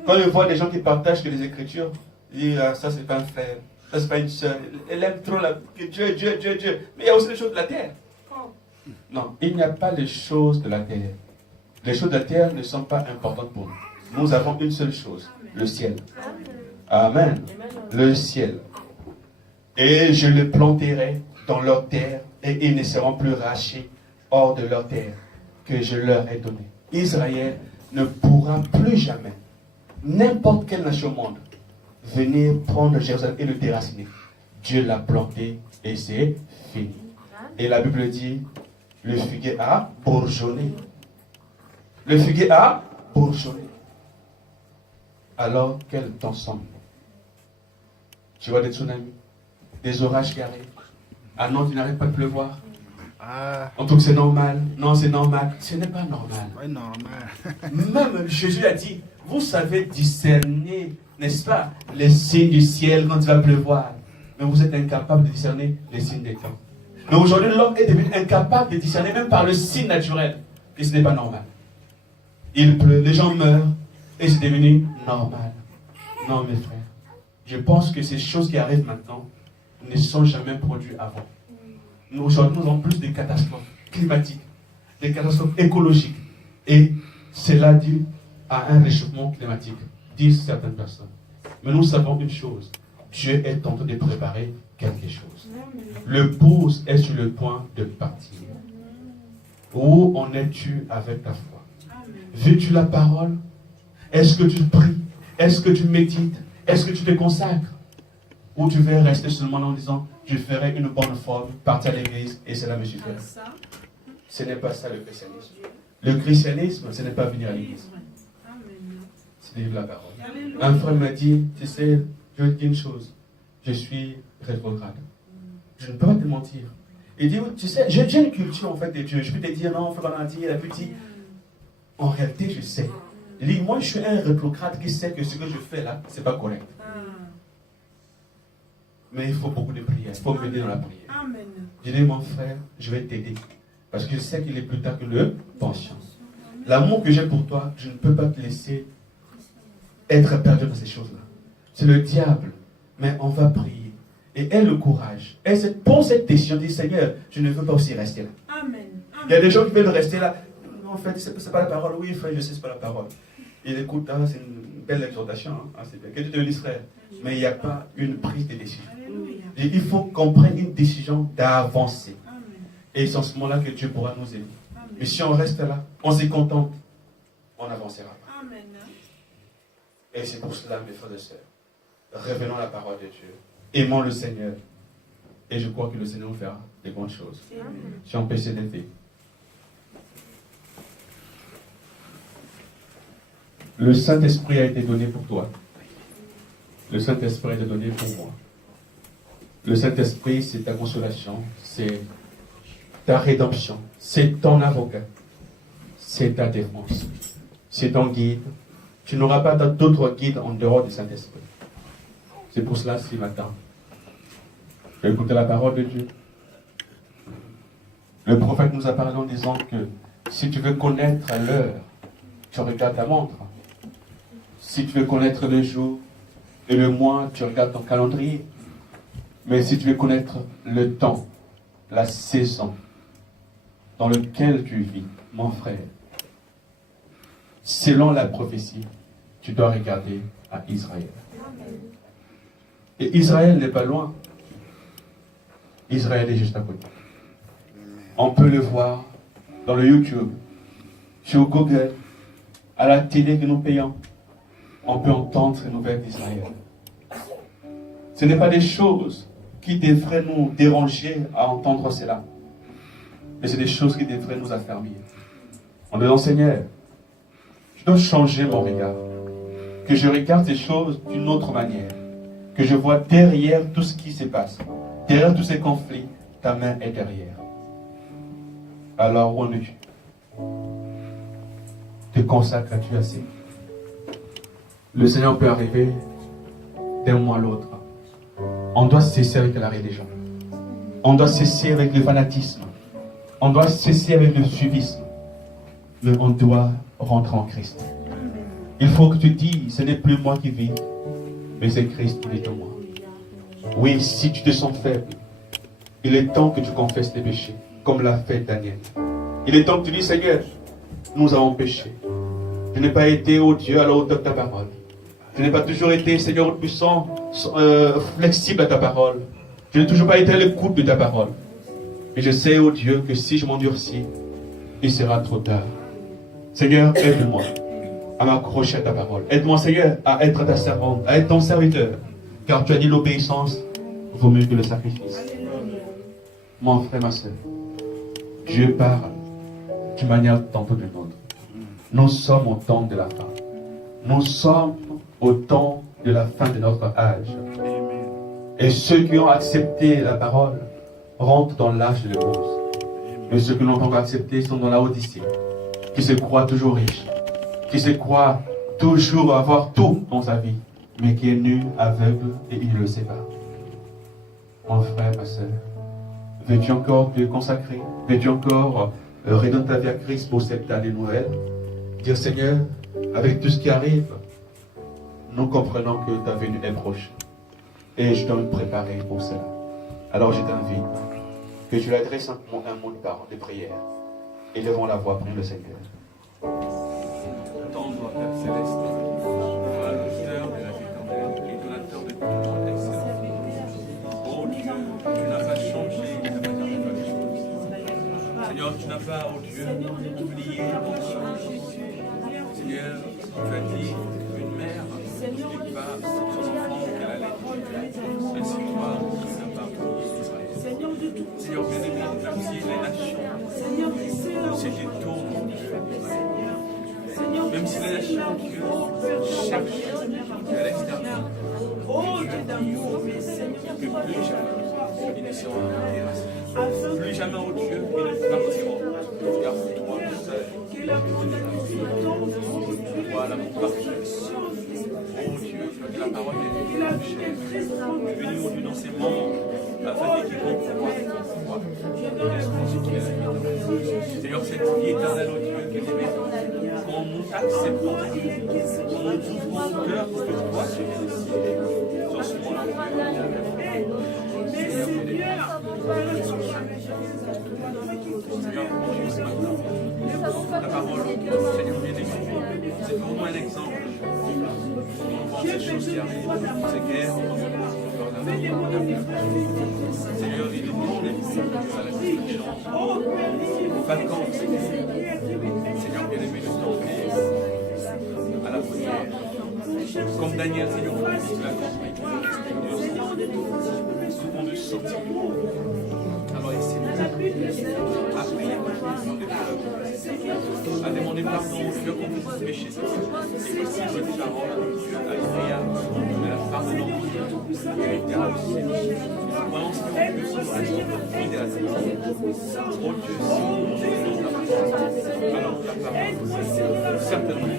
Quand ils voient des gens qui partagent que les Écritures, ils disent, ah, ça c'est pas un frère, ça c'est pas une soeur, elle aime trop que Dieu, Dieu, Dieu, Dieu. Mais il y a aussi les choses de la terre. Non, il n'y a pas les choses de la terre. Les choses de la terre ne sont pas importantes pour nous. Nous avons une seule chose, le ciel. Amen. Le ciel. Et je les planterai dans leur terre et ils ne seront plus rachés hors de leur terre que je leur ai donnée. Israël ne pourra plus jamais, n'importe quelle nation au monde, venir prendre Jérusalem et le déraciner. Dieu l'a planté et c'est fini. Et la Bible dit, le figuier a bourgeonné. Le figuier a bourgeonné. Alors, quel temps sommes-nous? Tu vois des tsunamis, des orages qui arrivent. Ah non, tu n'arrêtes pas de pleuvoir. En tout cas, c'est normal. Non, c'est normal. Ce n'est pas normal. Ouais, normal. Même Jésus a dit, vous savez discerner, n'est-ce pas, les signes du ciel quand il va pleuvoir. Mais vous êtes incapable de discerner les signes des temps. Mais aujourd'hui, l'homme est devenu incapable de discerner même par le signe naturel. Et ce n'est pas normal. Il pleut, les gens meurent, et c'est devenu normal. Non, mes frères. Je pense que ces choses qui arrivent maintenant ne sont jamais produites avant. Nous, aujourd'hui, nous avons plus de catastrophes climatiques, des catastrophes écologiques. Et cela dû à un réchauffement climatique, disent certaines personnes. Mais nous savons une chose. Dieu est en train de préparer quelque chose. Le pouce est sur le point de partir. Où en es-tu avec ta foi? Veux-tu la parole? Est-ce que tu pries? Est-ce que tu médites? Est-ce que tu te consacres? Ou tu veux rester seulement en disant, je ferai une bonne forme, partir à l'église et cela me suffira? Ce n'est pas ça le christianisme. Le christianisme, ce n'est pas venir à l'église. C'est vivre la parole. Un frère m'a dit, tu sais, je vais te dire une chose, je suis rétrograde. Je ne peux pas te mentir. Il dit, tu sais, j'ai une culture en fait de Dieu. Je peux te dire, non, frère Valentin, il a pu dire, en réalité, je sais. Il dit, moi, je suis un rétrograde qui sait que ce que je fais là, c'est pas correct. Mais il faut beaucoup de prières. Il faut m'aider dans la prière. Je dis, mon frère, je vais t'aider. Parce que je sais qu'il est plus tard que le pension. L'amour que j'ai pour toi, je ne peux pas te laisser être perdu dans ces choses-là. C'est le diable. Mais on va prier. Et aie le courage. Et pour cette décision, dis, Seigneur, je ne veux pas aussi rester là. Il y a des gens qui veulent rester là. En fait, c'est pas la parole. Oui, frère, je sais, c'est pas la parole. Il écoute, ah, c'est une belle exhortation. Hein. Ah, c'est bien. Que Dieu te bénisse, frère. Mais il n'y a pas une prise de décision. Et il faut qu'on prenne une décision d'avancer. Et c'est en ce moment-là que Dieu pourra nous aider. Mais si on reste là, on se contente, on n'avancera pas. Et c'est pour cela, mes frères et sœurs, revenons à la parole de Dieu. Aimons le Seigneur. Et je crois que le Seigneur nous fera des bonnes choses. Si on peut s'aider. Le Saint-Esprit a été donné pour toi. Le Saint-Esprit a été donné pour moi. Le Saint-Esprit, c'est ta consolation, c'est ta rédemption, c'est ton avocat, c'est ta défense, c'est ton guide. Tu n'auras pas d'autre guide en dehors du Saint-Esprit. C'est pour cela, ce matin, je vais écouter la parole de Dieu. Le prophète nous a parlé en disant que si tu veux connaître l'heure, tu regardes ta montre. Si tu veux connaître le jour et le mois, tu regardes ton calendrier. Mais si tu veux connaître le temps, la saison dans laquelle tu vis, mon frère, selon la prophétie, tu dois regarder à Israël. Et Israël n'est pas loin. Israël est juste à côté. On peut le voir dans le YouTube, sur Google, à la télé que nous payons. On peut entendre les nouvelles d'Israël. Ce n'est pas des choses qui devraient nous déranger à entendre cela. Mais c'est des choses qui devraient nous affermir. En disant, Seigneur, je dois changer mon regard. Que je regarde ces choses d'une autre manière. Que je vois derrière tout ce qui se passe. Derrière tous ces conflits, ta main est derrière. Alors, où en es-tu? Te consacres-tu assez? Le Seigneur peut arriver d'un mois à l'autre. On doit cesser avec la religion. On doit cesser avec le fanatisme. On doit cesser avec le suivisme. Mais on doit rentrer en Christ. Il faut que tu dises, ce n'est plus moi qui vis, mais c'est Christ qui vit en moi. Oui, si tu te sens faible, il est temps que tu confesses tes péchés, comme l'a fait Daniel. Il est temps que tu dis, Seigneur, nous avons péché. Je n'ai pas été, ô Dieu, à la hauteur de ta parole. Je n'ai pas toujours été, Seigneur puissant, flexible à ta parole. Je n'ai toujours pas été à l'écoute de ta parole. Mais je sais, ô Dieu, que si je m'endurcis, il sera trop tard. Seigneur, aide-moi à m'accrocher à ta parole. Aide-moi, Seigneur, à être ta servante, à être ton serviteur. Car tu as dit l'obéissance vaut mieux que le sacrifice. Mon frère, ma soeur, Dieu parle d'une manière tantôt d'une autre. Nous sommes au temps de la fin. Nous sommes au temps de la fin de notre âge. Et ceux qui ont accepté la parole rentrent dans l'âge de l'épouse. Mais ceux qui n'ont pas encore accepté sont dans la Odyssée, qui se croient toujours riches, qui se croient toujours avoir tout dans sa vie, mais qui est nu, aveugle et il ne le sait pas. Mon frère, ma soeur, veux-tu encore te consacrer? Veux-tu encore redonner ta vie à Christ pour cette année nouvelle? Dire, Seigneur, avec tout ce qui arrive, nous comprenons que ta venue est proche. Et je dois me préparer pour cela. Alors je t'invite que tu l'adresses un mot de parole, de prière. Et devant la voix, prie le Seigneur. Tendre Père Céleste, toi, l'auteur de la vie éternelle et donateur de tout excellent. Oh Dieu, tu n'as pas changé ta manière de faire les choses. Seigneur, tu n'as pas, oh Dieu, oublié ton chose. Seigneur, tu as dit qu'une mère n'oublie pas son enfant qu'elle allait. Ainsi toi, tu n'as pas oublié Israël. Seigneur bien-aimé, même si les nations se détournent, mon Dieu, même si les nations, Dieu, cherchent à l'extérieur, que plus jamais ils ne seront intéressés. Plus jamais, oh Dieu, ils ne partiront. Car toi, seul, toi, l'amour parfait. Oh Dieu, tu as dit la parole de Dieu. Venu, mon Dieu, dans ces moments, afin que quiconque croit, Seigneur, cette vie éternelle, oh Dieu, que tu mets, quand nous acceptons, quand nous ouvrons notre cœur pour que toi, tu es dans ce monde-là. Seigneur, ta parole, Seigneur, bien-aimé, c'est pour nous un exemple. Pour ces choses qui arrivent, ces guerres, Seigneur, il est bon à la destruction, vacances, Seigneur, bien-aimé, nous t'en prie, à la prière. Comme Daniel, Seigneur, on a dit la compris. Nous devons de sortir. Alors, ici, à prier, à demander pardon au Dieu qu'on puisse pécher. Et que si cette parole, Dieu, agréable, pardonnons nos Dieu, véritable Seigneur. Croyons, Seigneur, que ce soit fidèle à cette parole. Oh Dieu, si nous nous avons alors ta parole, certainement,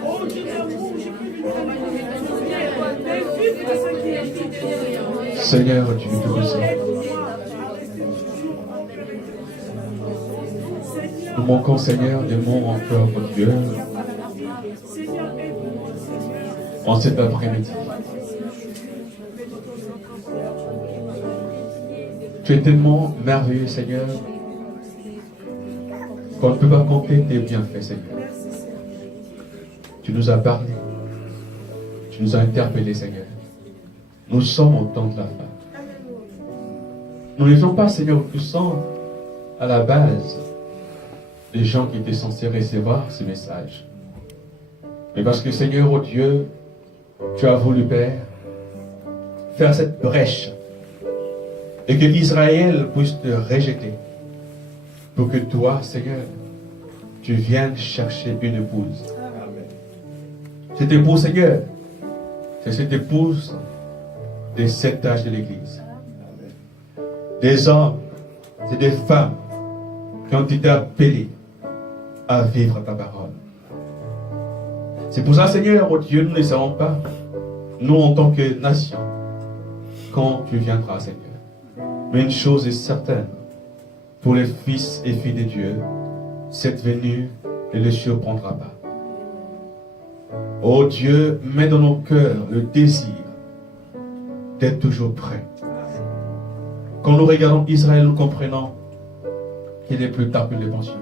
Oh, Seigneur Dieu Tout-Puissant, nous manquons, Seigneur, des mots encore, oh Dieu, en cet après-midi. Tu es tellement merveilleux, Seigneur, qu'on ne peut pas compter tes bienfaits, Seigneur. Tu nous as parlé, tu nous as interpellés, Seigneur. Nous sommes au temps de la fin. Nous n'étions pas, Seigneur puissant, à la base, des gens qui étaient censés recevoir ce message. Mais parce que, Seigneur, oh Dieu, tu as voulu, Père, faire cette brèche et que Israël puisse te rejeter pour que toi, Seigneur, tu viennes chercher une épouse. Cette épouse, Seigneur, c'est cette épouse des 7 âges de l'Église. Des hommes, c'est des femmes qui ont été appelés à vivre ta parole. C'est pour ça, Seigneur, oh Dieu, nous ne savons pas, nous en tant que nation, quand tu viendras, Seigneur. Mais une chose est certaine, pour les fils et filles de Dieu, cette venue ne les surprendra pas. Oh Dieu, mets dans nos cœurs le désir d'être toujours prêts. Quand nous regardons Israël, nous comprenons qu'il est plus tard que les pensions.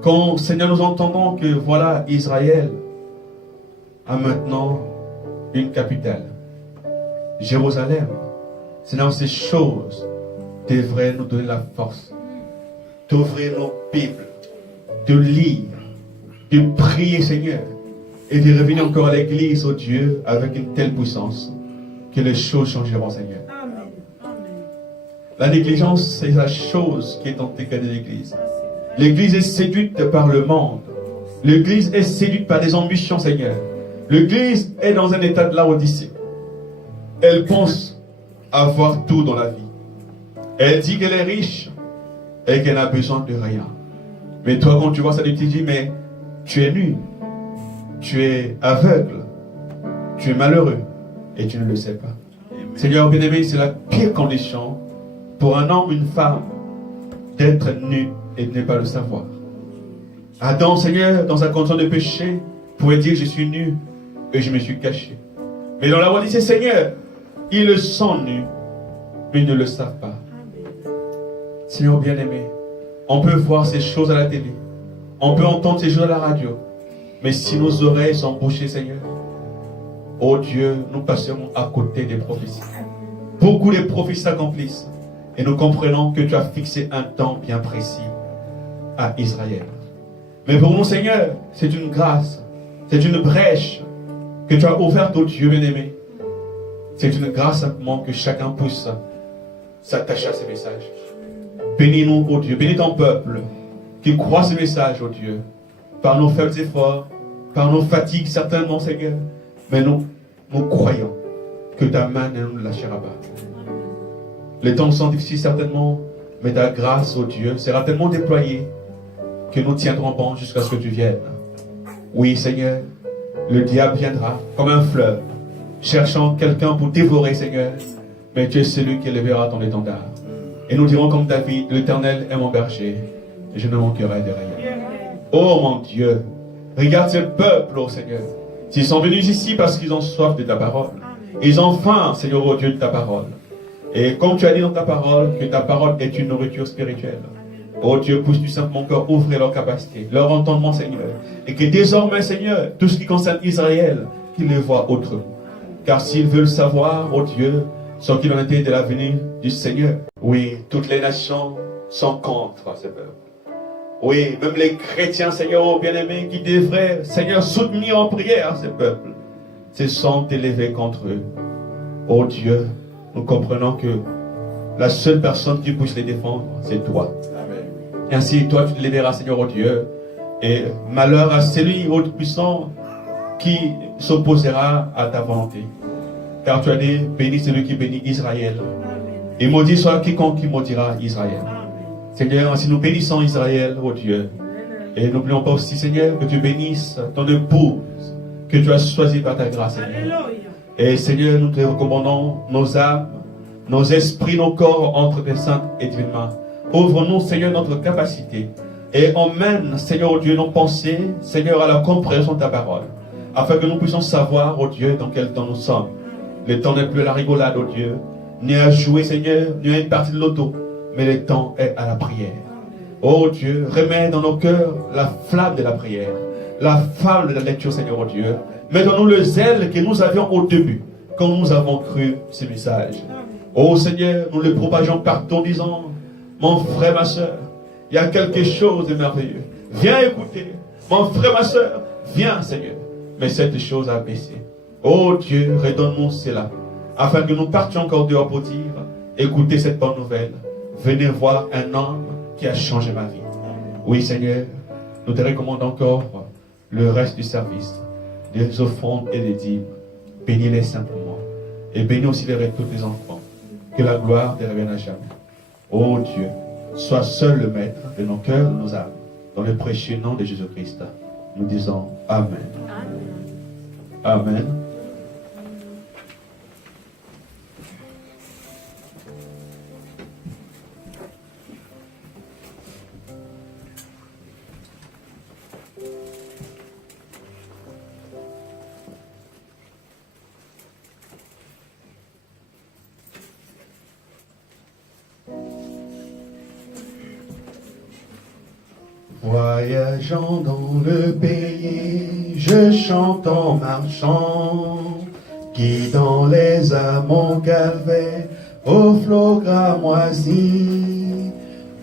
Quand, Seigneur, nous entendons que voilà, Israël a maintenant une capitale, Jérusalem. Seigneur, ces choses devraient nous donner la force d'ouvrir nos Bibles, de lire, de prier, Seigneur, et de revenir encore à l'église, oh Dieu, avec une telle puissance que les choses changeront, Seigneur. Amen. Amen. La négligence, c'est la chose qui est en dégât de l'église. L'église est séduite par le monde. L'église est séduite par des ambitions, Seigneur. L'église est dans un état de laodicée. Elle pense avoir tout dans la vie. Elle dit qu'elle est riche et qu'elle n'a besoin de rien. Mais toi, quand tu vois ça, tu te dis, mais tu es nu, tu es aveugle, tu es malheureux et tu ne le sais pas. Amen. Seigneur bien-aimé, c'est la pire condition pour un homme, une femme, d'être nu et de ne pas le savoir. Adam, Seigneur, dans sa condition de péché, pouvait dire, je suis nu et je me suis caché. Mais dans la loi, il dit, Seigneur, ils le sont nus, mais ils ne le savent pas. Seigneur bien-aimé, on peut voir ces choses à la télé, on peut entendre ces choses à la radio, mais si nos oreilles sont bouchées, Seigneur, oh Dieu, nous passerons à côté des prophéties. Beaucoup de prophéties s'accomplissent et nous comprenons que tu as fixé un temps bien précis à Israël. Mais pour nous, Seigneur, c'est une grâce, c'est une brèche que tu as ouverte, oh Dieu bien-aimé. C'est une grâce simplement que chacun puisse s'attacher à ces messages. Bénis-nous, oh Dieu, bénis ton peuple qui croit ces messages, oh Dieu, par nos faibles efforts, par nos fatigues certainement, Seigneur, mais nous croyons que ta main ne nous lâchera pas. Les temps sont difficiles certainement, mais ta grâce, oh Dieu, sera tellement déployée que nous tiendrons bon jusqu'à ce que tu viennes. Oui, Seigneur, le diable viendra comme un fleuve, cherchant quelqu'un pour dévorer, Seigneur, mais tu es celui qui élèvera ton étendard. Et nous dirons comme David, l'Éternel est mon berger, et je ne manquerai de rien. Oh mon Dieu, regarde ce peuple, oh Seigneur. S'ils sont venus ici parce qu'ils ont soif de ta parole, ils ont faim, Seigneur, oh Dieu, de ta parole. Et comme tu as dit dans ta parole, que ta parole est une nourriture spirituelle. Oh Dieu, puisses-tu simplement encore ouvrir leur capacité, leur entendement, Seigneur. Et que désormais, Seigneur, tout ce qui concerne Israël, qu'ils le voient autrement. Car s'ils veulent savoir, oh Dieu, ce qu'il en était de la venue du Seigneur. Oui, toutes les nations sont contre ce peuple. Oui, même les chrétiens, Seigneur, oh bien-aimés, qui devraient, Seigneur, soutenir en prière ce peuple, se sont élevés contre eux. Oh Dieu, nous comprenons que la seule personne qui puisse les défendre, c'est toi. Amen. Et ainsi, toi, tu te lèveras, Seigneur, oh Dieu, et malheur à celui, oh puissant, qui s'opposera à ta volonté. Car tu as dit, bénis celui qui bénit Israël. Et maudit soit quiconque qui maudira Israël. Seigneur, ainsi nous bénissons Israël, oh Dieu. Et n'oublions pas aussi, Seigneur, que tu bénisses ton épouse, que tu as choisie par ta grâce, Seigneur. Et Seigneur, nous te recommandons nos âmes, nos esprits, nos corps entre tes saintes et divines mains. Ouvre-nous, Seigneur, notre capacité et emmène, Seigneur Dieu, nos pensées, Seigneur, à la compréhension de ta parole, afin que nous puissions savoir, oh Dieu, dans quel temps nous sommes. Le temps n'est plus à la rigolade, oh Dieu, ni à jouer, Seigneur, ni à une partie de l'auto, mais le temps est à la prière. Oh Dieu, remets dans nos cœurs la flamme de la prière, la flamme de la lecture, Seigneur, oh Dieu. Mets-nous le zèle que nous avions au début, quand nous avons cru ce message. Oh Seigneur, nous le propageons partout en disant, mon frère, ma soeur, il y a quelque chose de merveilleux. Viens écouter. Mon frère, ma soeur, viens, Seigneur. Mais cette chose a baissé. Oh Dieu, redonne-nous cela, afin que nous partions encore dehors pour dire, écoutez cette bonne nouvelle. Venez voir un homme qui a changé ma vie. Oui, Seigneur, nous te recommandons encore le reste du service, des offrandes et des dîmes. Bénis-les simplement. Et bénis aussi les tous tes enfants. Que la gloire te revienne à jamais. Oh Dieu, sois seul le maître de nos cœurs, de nos âmes. Dans le précieux nom de Jésus-Christ, nous disons Amen. Amen. Amen. Voyageant dans le pays, je chante en marchant, qui dans les amants calvaires, aux flots gramoisis,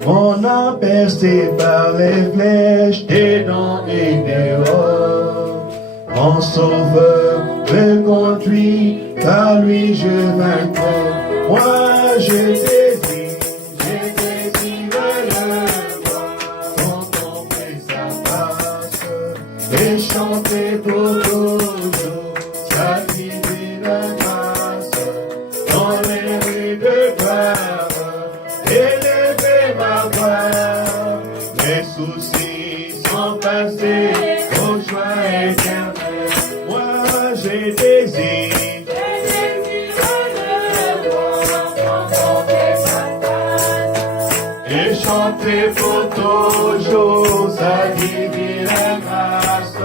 mon âme percée par les flèches des dents et des dehors. Mon sauveur me conduit, par lui je vaincrai. Moi je désire et chanter pour toujours sa divine grâce dans les rues de gloire, élever ma voix. Mes soucis sont passés aux joies éternelles. Moi j'ai désir et chanter pour toujours sa divine grâce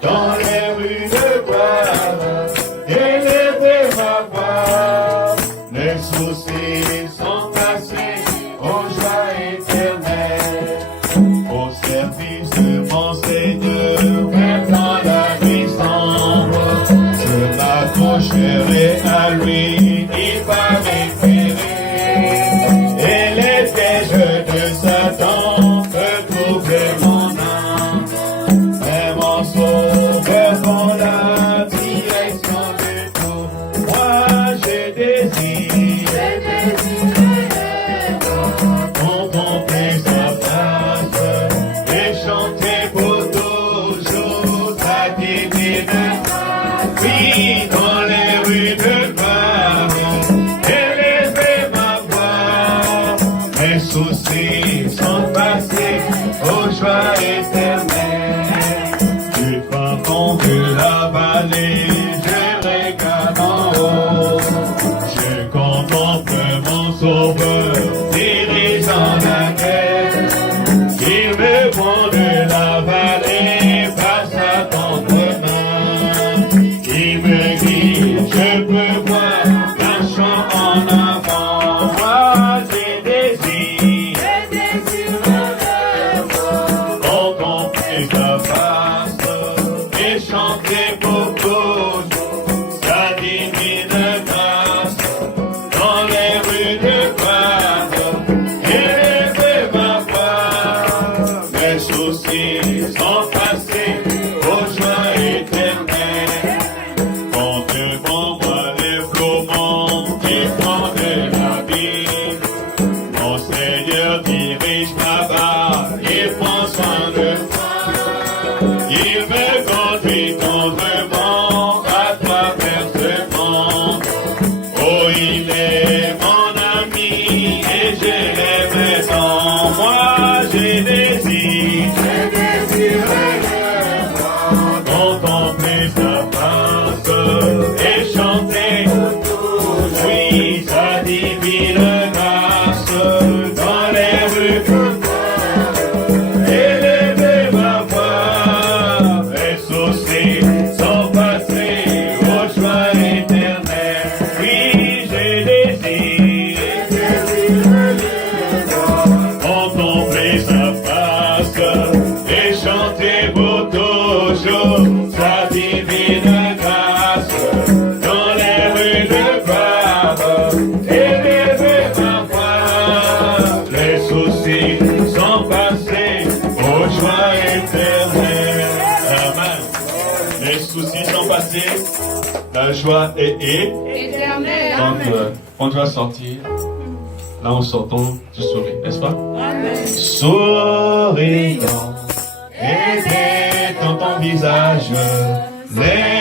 dans les rues de gloire, élever ma voix. Les soucis sont passés aux joies éternelles. Au service de mon Seigneur, même dans la nuit sombre, je m'accrocherai à lui, il va m'éclairer. Et les pièges de Satan peuvent trouver mon âme. Mais mon sauveur prend la direction de tout. Moi j'ai désir contempler sa face et chanter pour toujours sa divine grâce. Oui, dans les rues de gloire, élever ma voix. Mes soucis sont passés aux joies éternelles. Du fin fond de la vallée, je regarde en haut. Je contemple mon sauveur, dirigeant la guerre. Il me prend de la vallée par sa tendre main. Il me guide, je peux voir un chant en avant. Moi j'ai désir contempler sa face et chanter pour toujours sa divine grâce dans les rues de gloire, élever ma voix. Mes soucis sont passés aux joies éternelles. Quand devant moi les flots montent et prennent de la vie, mon Seigneur dirige ma barre, il prend soin de moi. Il me conduit tendrement à travers ce monde. Oh, il est mon ami et je l'aime tant. Moi j'ai désir contempler sa face et chanter encore élever ma voix. Les soucis sont passés aux joies éternelles. Amen. Les soucis sont passés, la joie est Éternel. quand tu vas sortir, là en sortant, tu souris, n'est-ce pas? Amen. Souriant et dans ton visage, les